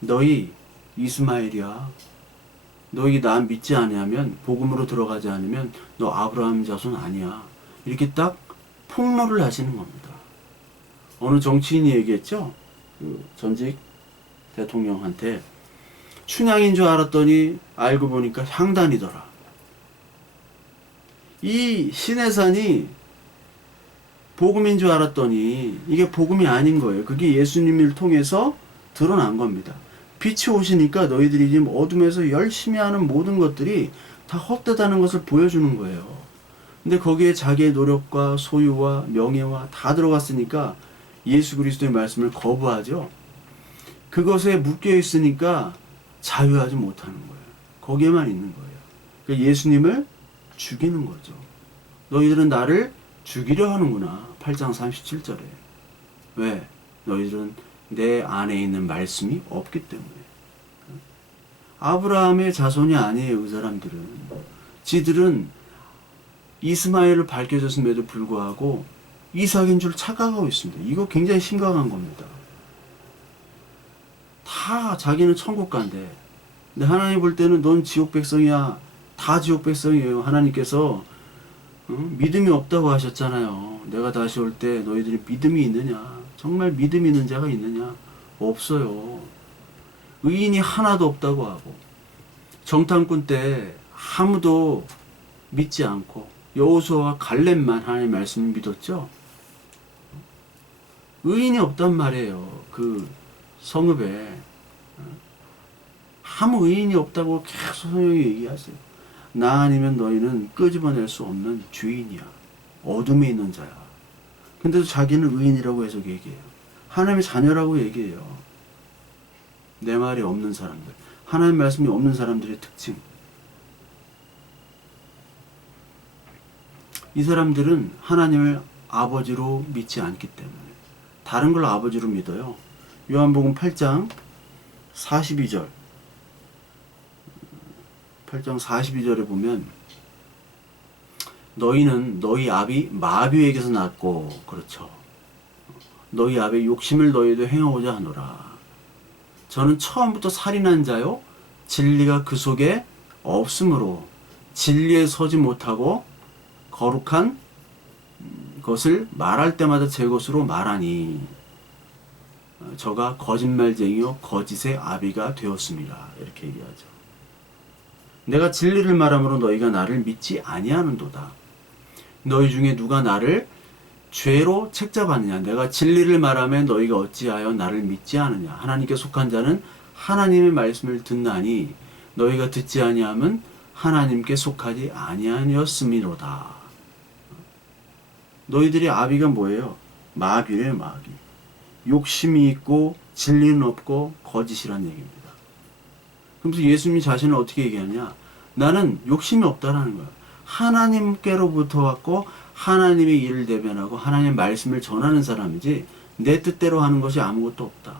너희 이스마엘이야. 너희 나 믿지 아니하면 복음으로 들어가지 않으면 너 아브라함 자손 아니야. 이렇게 딱 폭로를 하시는 겁니다. 어느 정치인이 얘기했죠. 그 전직 대통령한테 춘향인 줄 알았더니 알고 보니까 향단이더라. 이 신의 산이 복음인 줄 알았더니 이게 복음이 아닌 거예요. 그게 예수님을 통해서 드러난 겁니다. 빛이 오시니까 너희들이 지금 어둠에서 열심히 하는 모든 것들이 다 헛되다는 것을 보여주는 거예요. 근데 거기에 자기의 노력과 소유와 명예와 다 들어갔으니까 예수 그리스도의 말씀을 거부하죠. 그것에 묶여 있으니까 자유하지 못하는 거예요. 거기에만 있는 거예요. 그러니까 예수님을 죽이는 거죠. 너희들은 나를 죽이려 하는구나. 8장 37절에. 왜? 너희들은 내 안에 있는 말씀이 없기 때문에. 아브라함의 자손이 아니에요. 그 사람들은. 지들은 이스마엘을 밝혀졌음에도 불구하고 이삭인 줄 착각하고 있습니다. 이거 굉장히 심각한 겁니다. 다 자기는 천국 간대. 근데 하나님 볼 때는 넌 지옥 백성이야. 다 지옥 백성이에요. 하나님께서 믿음이 없다고 하셨잖아요. 내가 다시 올 때 너희들이 믿음이 있느냐? 정말 믿음 있는 자가 있느냐? 없어요. 의인이 하나도 없다고 하고, 정탐꾼 때 아무도 믿지 않고 여호수아와 갈렙만 하나님의 말씀을 믿었죠. 의인이 없단 말이에요. 그 성읍에 아무 의인이 없다고 계속 성경이 얘기하세요. 나 아니면 너희는 끄집어낼 수 없는 주인이야. 어둠에 있는 자야. 근데도 자기는 의인이라고 해서 얘기해요. 하나님의 자녀라고 얘기해요. 내 말이 없는 사람들, 하나님 말씀이 없는 사람들의 특징. 이 사람들은 하나님을 아버지로 믿지 않기 때문에 다른 걸 아버지로 믿어요. 요한복음 8장 42절 8장 42절에 보면 너희는 너희 아비 마귀에게서 났고, 그렇죠. 너희 아비의 욕심을 너희도 행하고자 하노라. 저는 처음부터 살인한 자요 진리가 그 속에 없으므로 진리에 서지 못하고 거룩한 것을 말할 때마다 제 것으로 말하니 저가 거짓말쟁이요 거짓의 아비가 되었습니다. 이렇게 얘기하죠. 내가 진리를 말함으로 너희가 나를 믿지 아니하는도다. 너희 중에 누가 나를 죄로 책잡았느냐? 내가 진리를 말하면 너희가 어찌하여 나를 믿지 않느냐? 하나님께 속한 자는 하나님의 말씀을 듣나니 너희가 듣지 아니함은 하나님께 속하지 아니하였음이로다. 너희들의 아비가 뭐예요? 마귀래요, 마귀. 욕심이 있고 진리는 없고 거짓이란 얘기입니다. 그러면서 예수님이 자신을 어떻게 얘기하냐? 나는 욕심이 없다라는 거야. 하나님께로부터 왔고 하나님의 일을 대변하고 하나님의 말씀을 전하는 사람이지 내 뜻대로 하는 것이 아무것도 없다.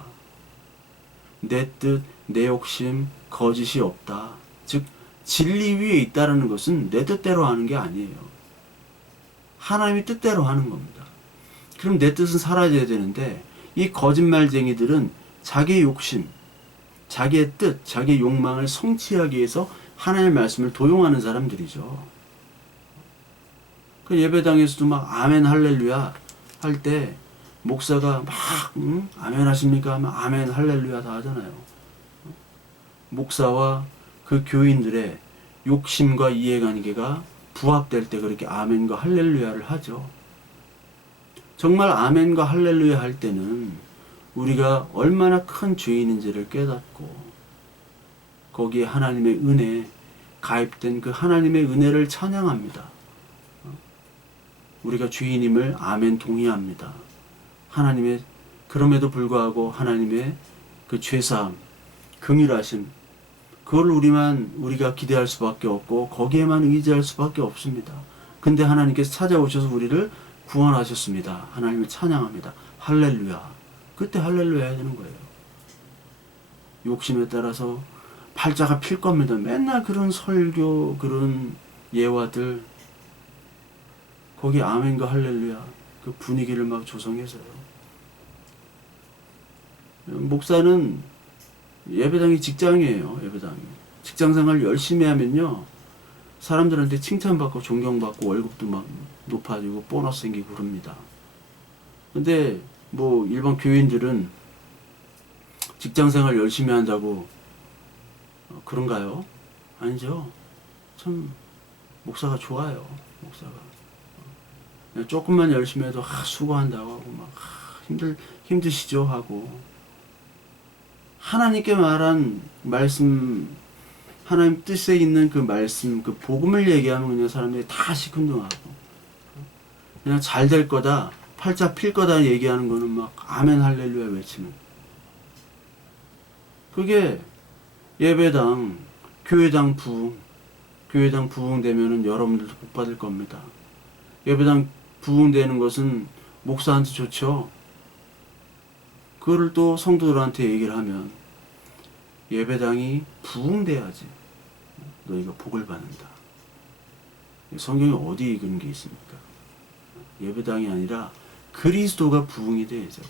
내 뜻, 내 욕심, 거짓이 없다. 즉 진리 위에 있다라는 것은 내 뜻대로 하는 게 아니에요. 하나님의 뜻대로 하는 겁니다. 그럼 내 뜻은 사라져야 되는데 이 거짓말쟁이들은 자기의 욕심, 자기의 뜻, 자기의 욕망을 성취하기 위해서 하나님의 말씀을 도용하는 사람들이죠. 그 예배당에서도 막 아멘 할렐루야 할 때 목사가 막 아멘 하십니까 하면 아멘 할렐루야 다 하잖아요. 목사와 그 교인들의 욕심과 이해관계가 부합될 때 그렇게 아멘과 할렐루야를 하죠. 정말 아멘과 할렐루야 할 때는 우리가 얼마나 큰 죄인인지를 깨닫고 거기에 하나님의 은혜, 가입된 그 하나님의 은혜를 찬양합니다. 우리가 죄인임을 아멘 동의합니다. 하나님의, 그럼에도 불구하고 하나님의 그 죄사함, 긍휼하심, 그걸 우리가 기대할 수밖에 없고 거기에만 의지할 수밖에 없습니다. 근데 하나님께서 찾아오셔서 우리를 구원하셨습니다. 하나님을 찬양합니다. 할렐루야. 그때 할렐루야 해야 되는 거예요. 욕심에 따라서 팔자가 필 겁니다. 맨날 그런 설교, 그런 예화들, 거기 아멘과 할렐루야 그 분위기를 막 조성해서요. 목사는 예배당이 직장이에요. 예배당이. 직장생활 열심히 하면요 사람들한테 칭찬받고 존경받고 월급도 막 높아지고 보너스 생기고 그럽니다. 근데 뭐 일반 교인들은 직장생활 열심히 한다고 그런가요? 아니죠. 참 목사가 좋아요. 목사가 조금만 열심히 해도 수고한다고 하고 막 힘드시죠 하고, 하나님께 말한 말씀, 하나님 뜻에 있는 그 말씀, 그 복음을 얘기하면 그냥 사람들이 다 시큰둥하고 그냥 잘 될 거다, 팔자 필 거다 얘기하는 거는 막 아멘 할렐루야 외치는, 그게 예배당, 교회당 부흥되면은 여러분들도 복 받을 겁니다. 예배당 부흥되는 것은 목사한테 좋죠. 그거를 또 성도들한테 얘기를 하면 예배당이 부흥돼야지 너희가 복을 받는다. 성경에 어디 그런 게 있습니까? 예배당이 아니라 그리스도가 부흥이 돼야죠.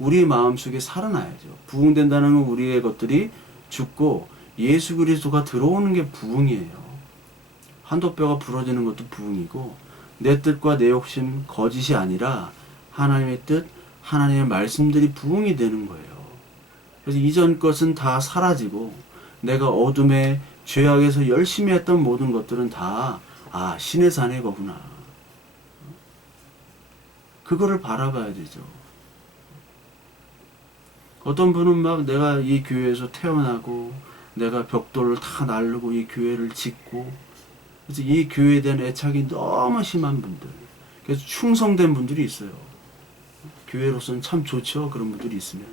우리의 마음속에 살아나야죠. 부흥된다는 건 우리의 것들이 죽고 예수 그리스도가 들어오는 게 부흥이에요. 한도 뼈가 부러지는 것도 부흥이고, 내 뜻과 내 욕심 거짓이 아니라 하나님의 뜻, 하나님의 말씀들이 부흥이 되는 거예요. 그래서 이전 것은 다 사라지고 내가 어둠의 죄악에서 열심히 했던 모든 것들은 다 신의 산의 거구나. 그거를 바라봐야 되죠. 어떤 분은 막 내가 이 교회에서 태어나고 내가 벽돌을 다 날르고 이 교회를 짓고, 그래서 이 교회에 대한 애착이 너무 심한 분들, 그래서 충성된 분들이 있어요. 교회로서는 참 좋죠, 그런 분들이 있으면.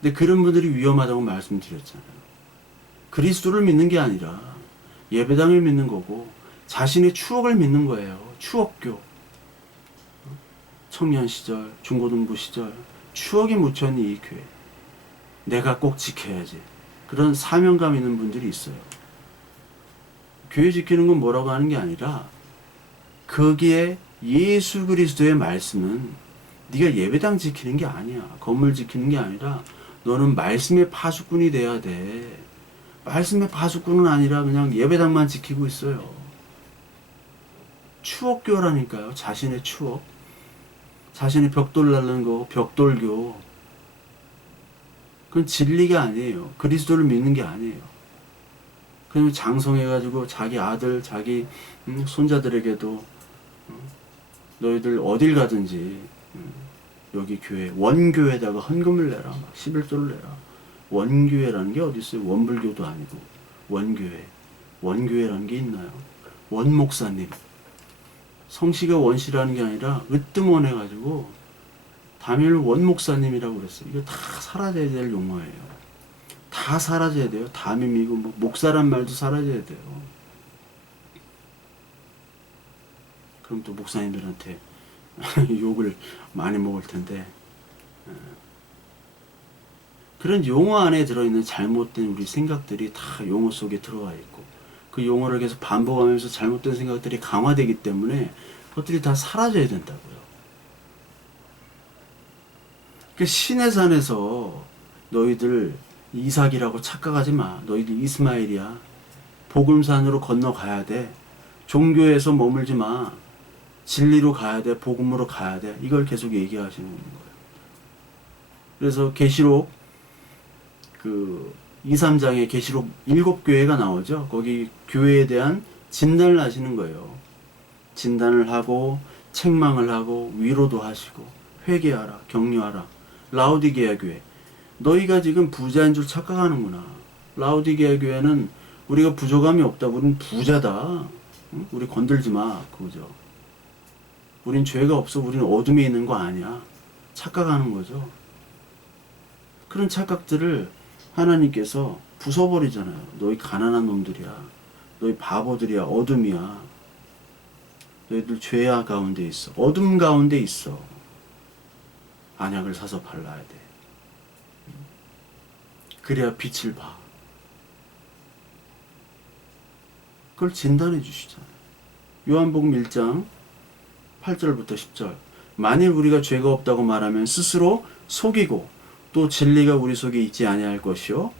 근데 그런 분들이 위험하다고 말씀드렸잖아요. 그리스도를 믿는 게 아니라 예배당을 믿는 거고 자신의 추억을 믿는 거예요. 추억교. 청년 시절, 중고등부 시절 추억이 묻혀있는 이 교회, 내가 꼭 지켜야지, 그런 사명감 있는 분들이 있어요. 교회 지키는 건 뭐라고 하는 게 아니라 거기에 예수 그리스도의 말씀은 네가 예배당 지키는 게 아니야, 건물 지키는 게 아니라 너는 말씀의 파수꾼이 돼야 돼. 말씀의 파수꾼은 아니라 그냥 예배당만 지키고 있어요. 추억교라니까요. 자신의 추억, 자신의 벽돌 날르는 거 벽돌교. 그건 진리가 아니에요. 그리스도를 믿는 게 아니에요. 그냥 장성해가지고 자기 아들, 자기 손자들에게도 너희들 어딜 가든지 여기 교회, 원교회에다가 헌금을 내라, 막 11조를 내라. 원교회라는 게 어디 있어요? 원불교도 아니고 원교회. 원교회라는 게 있나요? 원목사님. 성씨가 원씨라는 게 아니라 으뜸원해가지고 담임 원목사님이라고 그랬어요. 이거 다 사라져야 될 용어예요. 다 사라져야 돼요. 담임이고 뭐 목사란 말도 사라져야 돼요. 그럼 또 목사님들한테 욕을 많이 먹을 텐데, 그런 용어 안에 들어있는 잘못된 우리 생각들이 다 용어 속에 들어와 있고, 그 용어를 계속 반복하면서 잘못된 생각들이 강화되기 때문에 그것들이 다 사라져야 된다고요. 그 신의 산에서 너희들 이삭이라고 착각하지 마. 너희들 이스마엘이야. 복음산으로 건너가야 돼. 종교에서 머물지 마. 진리로 가야 돼. 복음으로 가야 돼. 이걸 계속 얘기하시는 거예요. 그래서 계시록 2, 3장에 계시록 7교회가 나오죠. 거기 교회에 대한 진단을 하시는 거예요. 진단을 하고 책망을 하고 위로도 하시고 회개하라, 격려하라. 라오디게아 교회, 너희가 지금 부자인 줄 착각하는구나. 라오디게아 교회는 우리가 부족함이 없다. 우리는 부자다. 응? 우리 건들지 마. 그거죠. 우린 죄가 없어. 우리는 어둠에 있는 거 아니야. 착각하는 거죠. 그런 착각들을 하나님께서 부숴버리잖아요. 너희 가난한 놈들이야. 너희 바보들이야. 어둠이야. 너희들 죄악 가운데 있어. 어둠 가운데 있어. 안약을 사서 발라야 돼. 그래야 빛을 봐. 그걸 진단해 주시잖아요. 요한복음 1장 8절부터 10절. 만일 우리가 죄가 없다고 말하면 스스로 속이고 또 진리가 우리 속에 있지 아니할 것이요,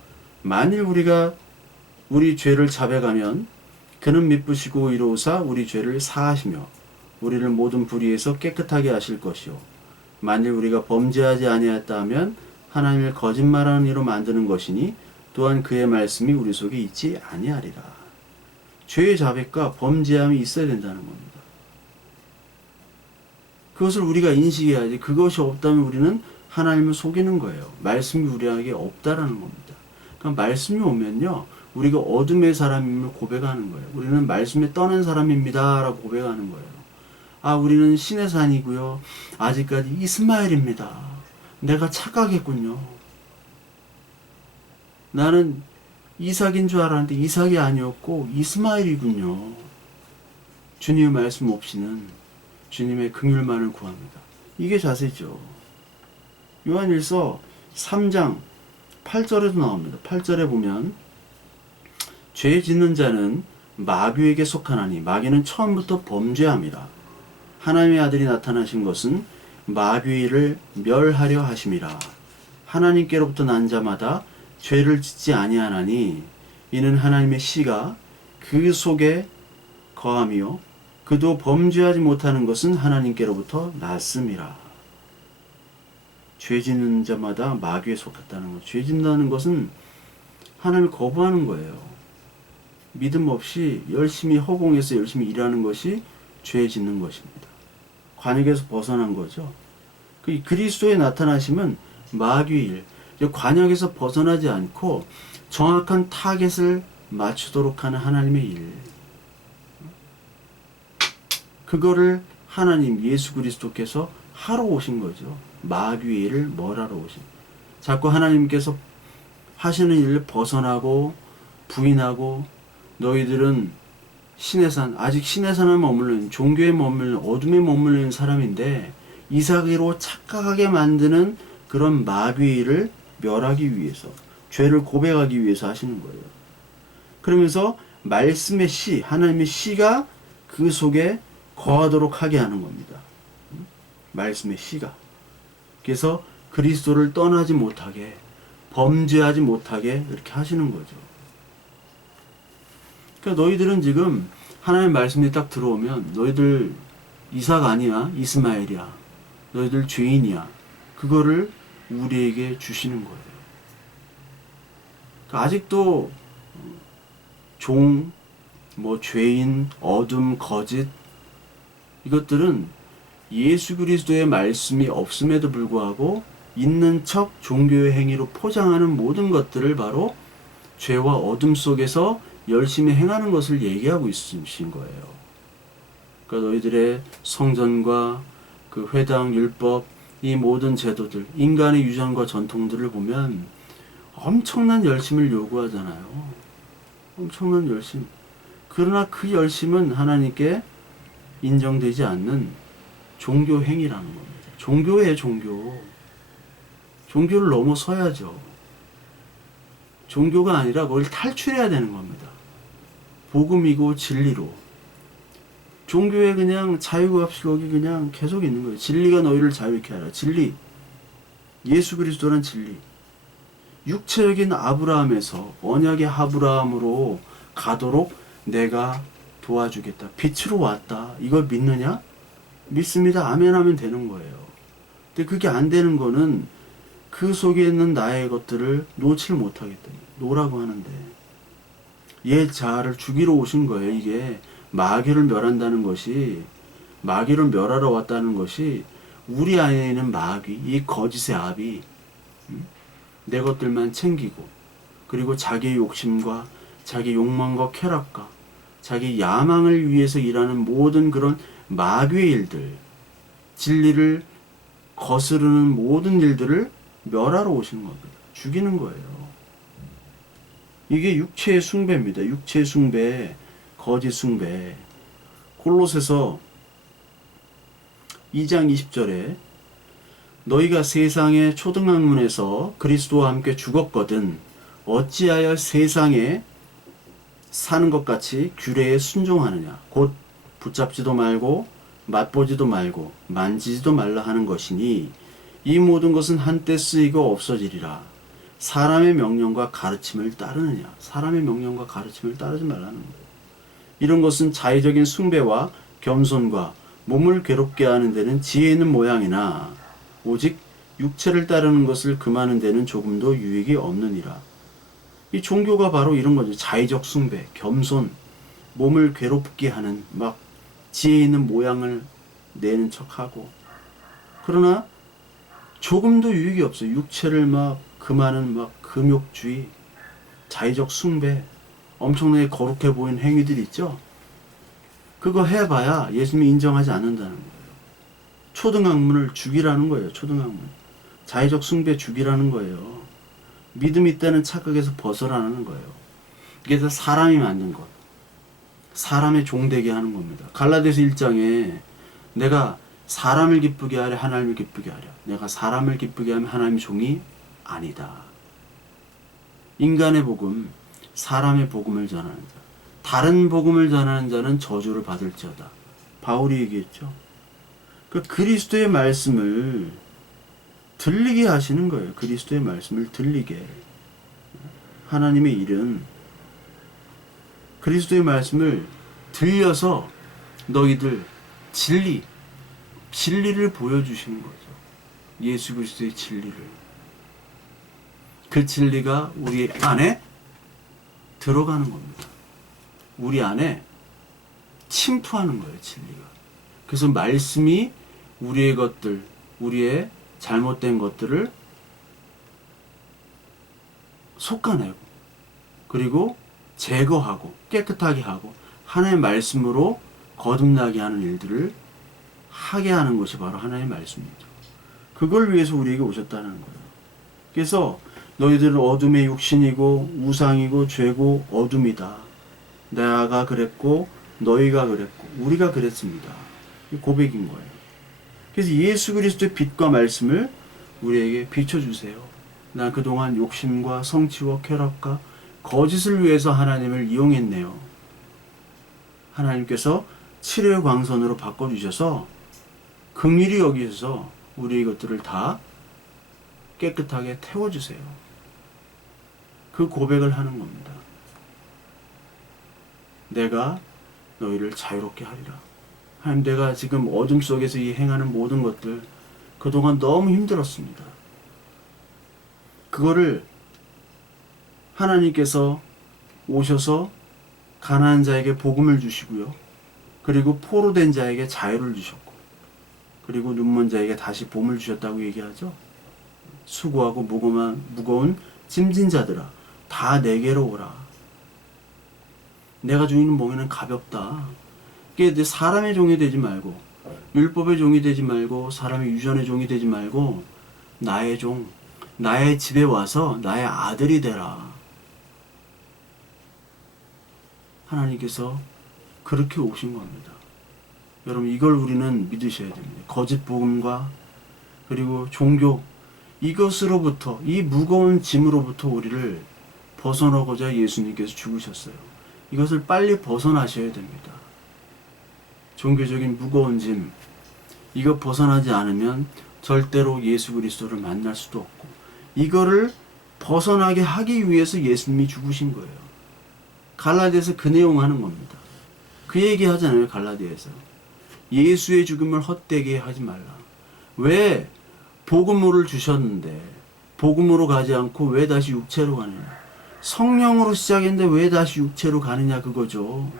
만일 우리가 우리 죄를 자백하면 그는 미쁘시고 이로우사 우리 죄를 사하시며 우리를 모든 불의에서 깨끗하게 하실 것이요, 만일 우리가 범죄하지 아니하였다 하면 하나님을 거짓말하는 이로 만드는 것이니 또한 그의 말씀이 우리 속에 있지 아니하리라. 죄의 자백과 범죄함이 있어야 된다는 겁니다. 그것을 우리가 인식해야지. 그것이 없다면 우리는 하나님을 속이는 거예요. 말씀이 우리에게 없다라는 겁니다. 그러니까 말씀이 오면요, 우리가 어둠의 사람임을 고백하는 거예요. 우리는 말씀에 떠난 사람입니다 라고 고백하는 거예요. 우리는 신의 산이고요, 아직까지 이스마엘입니다. 내가 착각했군요. 나는 이삭인 줄 알았는데 이삭이 아니었고 이스마엘이군요. 주님의 말씀 없이는 주님의 긍휼만을 구합니다. 이게 자세죠. 요한일서 3장 8절에도 나옵니다. 8절에 보면 죄 짓는 자는 마귀에게 속하나니 마귀는 처음부터 범죄함이라. 하나님의 아들이 나타나신 것은 마귀를 멸하려 하심이라. 하나님께로부터 난 자마다 죄를 짓지 아니하나니 이는 하나님의 씨가 그 속에 거함이요 그도 범죄하지 못하는 것은 하나님께로부터 났음이라. 죄 짓는 자마다 마귀에 속했다는 것. 죄 짓는다는 것은 하나님을 거부하는 거예요. 믿음 없이 열심히 허공에서 열심히 일하는 것이 죄 짓는 것입니다. 관역에서 벗어난 거죠. 그 그리스도에 나타나시면 마귀의 일, 관역에서 벗어나지 않고 정확한 타겟을 맞추도록 하는 하나님의 일. 그거를 하나님 예수 그리스도께서 하러 오신 거죠. 마귀의 일을 뭘 하러 오신. 자꾸 하나님께서 하시는 일을 벗어나고 부인하고 너희들은 신의 산, 아직 신의 산에 머물는 종교에 머물는 어둠에 머물는 사람인데 이삭으로 착각하게 만드는 그런 마귀의 일을 멸하기 위해서 죄를 고백하기 위해서 하시는 거예요. 그러면서 말씀의 씨, 하나님의 씨가 그 속에 거하도록 하게 하는 겁니다. 말씀의 씨가. 그래서 그리스도를 떠나지 못하게, 범죄하지 못하게 이렇게 하시는 거죠. 그러니까 너희들은 지금 하나님의 말씀이 딱 들어오면 너희들 이삭 아니야, 이스마엘이야, 너희들 죄인이야, 그거를 우리에게 주시는 거예요. 그러니까 아직도 종, 죄인, 어둠, 거짓, 이것들은 예수 그리스도의 말씀이 없음에도 불구하고 있는 척 종교의 행위로 포장하는 모든 것들을 바로 죄와 어둠 속에서 열심히 행하는 것을 얘기하고 있으신 거예요. 그러니까 너희들의 성전과 그 회당, 율법, 이 모든 제도들, 인간의 유전과 전통들을 보면 엄청난 열심을 요구하잖아요. 엄청난 열심. 그러나 그 열심은 하나님께 인정되지 않는 종교 행위라는 겁니다. 종교예요, 종교. 종교를 넘어서야죠. 종교가 아니라 그걸 탈출해야 되는 겁니다. 복음이고 진리로. 종교에 그냥 자유가 없이 거기 그냥 계속 있는 거예요. 진리가 너희를 자유케 하라. 진리. 예수 그리스도란 진리. 육체적인 아브라함에서 언약의 아브라함으로 가도록 내가 도와주겠다. 빛으로 왔다. 이걸 믿느냐? 믿습니다. 아멘 하면 되는 거예요. 근데 그게 안 되는 거는 그 속에 있는 나의 것들을 놓칠 못하기 때문에 노라고 하는데 옛 자아를 죽이러 오신 거예요. 이게 마귀를 멸한다는 것이, 마귀를 멸하러 왔다는 것이 우리 안에 있는 마귀, 이 거짓의 압이 내 것들만 챙기고 그리고 자기의 욕심과 자기 욕망과 쾌락과 자기 야망을 위해서 일하는 모든 그런 마귀의 일들, 진리를 거스르는 모든 일들을 멸하러 오시는 겁니다. 죽이는 거예요. 이게 육체의 숭배입니다. 육체의 숭배, 거짓 숭배. 골로새서 2장 20절에 너희가 세상의 초등학문에서 그리스도와 함께 죽었거든 어찌하여 세상에 사는 것 같이 규례에 순종하느냐. 곧 붙잡지도 말고 맛보지도 말고 만지지도 말라 하는 것이니 이 모든 것은 한때 쓰이고 없어지리라. 사람의 명령과 가르침을 따르느냐. 사람의 명령과 가르침을 따르지 말라는 거예요. 이런 것은 자의적인 숭배와 겸손과 몸을 괴롭게 하는 데는 지혜 있는 모양이나 오직 육체를 따르는 것을 금하는 데는 조금도 유익이 없느니라. 이 종교가 바로 이런 거죠. 자의적 숭배, 겸손, 몸을 괴롭게 하는 막 지혜 있는 모양을 내는 척하고 그러나 조금도 유익이 없어요. 육체를 막 금하는 막 금욕주의, 자의적 숭배, 엄청나게 거룩해 보이는 행위들 있죠. 그거 해봐야 예수님이 인정하지 않는다는 거예요. 초등학문을 죽이라는 거예요. 초등학문. 자의적 숭배 죽이라는 거예요. 믿음 있다는 착각에서 벗어나는 거예요. 이게 다 사람이 만든 것. 사람의 종되게 하는 겁니다. 갈라디아서 1장에 내가 사람을 기쁘게 하려 하나님을 기쁘게 하려. 내가 사람을 기쁘게 하면 하나님의 종이 아니다. 인간의 복음, 사람의 복음을 전하는 자. 다른 복음을 전하는 자는 저주를 받을지어다. 바울이 얘기했죠. 그 그리스도의 말씀을 들리게 하시는 거예요. 그리스도의 말씀을 들리게. 하나님의 일은 그리스도의 말씀을 들려서 너희들 진리를 보여주시는 거죠. 예수 그리스도의 진리를. 그 진리가 우리 안에 들어가는 겁니다. 우리 안에 침투하는 거예요, 진리가. 그래서 말씀이 우리의 잘못된 것들을 솎아내고, 그리고 제거하고, 깨끗하게 하고, 하나님의 말씀으로 거듭나게 하는 일들을 하게 하는 것이 바로 하나님의 말씀이죠. 그걸 위해서 우리에게 오셨다는 거예요. 그래서 너희들은 어둠의 육신이고 우상이고 죄고 어둠이다. 내가 그랬고 너희가 그랬고 우리가 그랬습니다. 이 고백인 거예요. 그래서 예수 그리스도의 빛과 말씀을 우리에게 비춰주세요. 난 그동안 욕심과 성취와 쾌락과 거짓을 위해서 하나님을 이용했네요. 하나님께서 치료의 광선으로 바꿔주셔서 긍휼히 여기셔서 우리 이것들을 다 깨끗하게 태워주세요. 그 고백을 하는 겁니다. 내가 너희를 자유롭게 하리라. 하나님, 내가 지금 어둠 속에서 이 행하는 모든 것들 그동안 너무 힘들었습니다. 그거를 하나님께서 오셔서 가난한 자에게 복음을 주시고요. 그리고 포로된 자에게 자유를 주셨고, 그리고 눈먼 자에게 다시 봄을 주셨다고 얘기하죠. 수고하고 무거운 짐진 자들아, 다 내게로 오라. 내가 주는 멍에는 가볍다. 그게 사람의 종이 되지 말고, 율법의 종이 되지 말고, 사람의 유전의 종이 되지 말고, 나의 종, 나의 집에 와서 나의 아들이 되라. 하나님께서 그렇게 오신 겁니다. 여러분, 이걸 우리는 믿으셔야 됩니다. 거짓 복음과 그리고 종교, 이것으로부터, 이 무거운 짐으로부터 우리를 벗어나고자 예수님께서 죽으셨어요. 이것을 빨리 벗어나셔야 됩니다. 종교적인 무거운 짐, 이거 벗어나지 않으면 절대로 예수 그리스도를 만날 수도 없고, 이거를 벗어나게 하기 위해서 예수님이 죽으신 거예요. 갈라디아에서 그 내용 하는 겁니다. 그 얘기 하잖아요, 갈라디아에서. 예수의 죽음을 헛되게 하지 말라. 왜 복음으로 주셨는데 복음으로 가지 않고 왜 다시 육체로 가느냐. 성령으로 시작했는데 왜 다시 육체로 가느냐, 그거죠.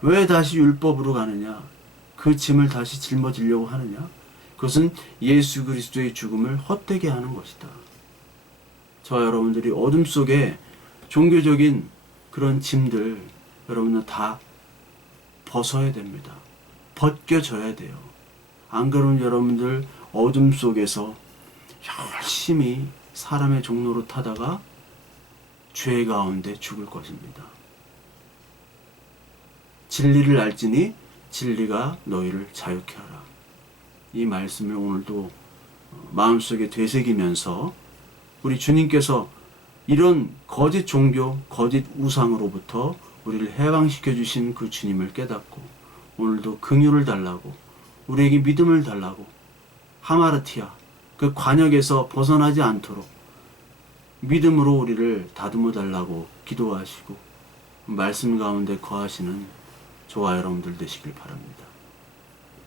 왜 다시 율법으로 가느냐. 그 짐을 다시 짊어지려고 하느냐. 그것은 예수 그리스도의 죽음을 헛되게 하는 것이다. 저와 여러분들이 어둠 속에 종교적인 그런 짐들, 여러분은 다 벗어야 됩니다. 벗겨져야 돼요. 안 그러면 여러분들 어둠 속에서 열심히 사람의 종로로 타다가 죄 가운데 죽을 것입니다. 진리를 알지니 진리가 너희를 자유케 하라. 이 말씀을 오늘도 마음속에 되새기면서 우리 주님께서 이런 거짓 종교, 거짓 우상으로부터 우리를 해방시켜 주신 그 주님을 깨닫고 오늘도 긍휼을 달라고, 우리에게 믿음을 달라고, 하마르티아, 그 관역에서 벗어나지 않도록 믿음으로 우리를 다듬어 달라고 기도하시고 말씀 가운데 거하시는 저와 여러분들 되시길 바랍니다.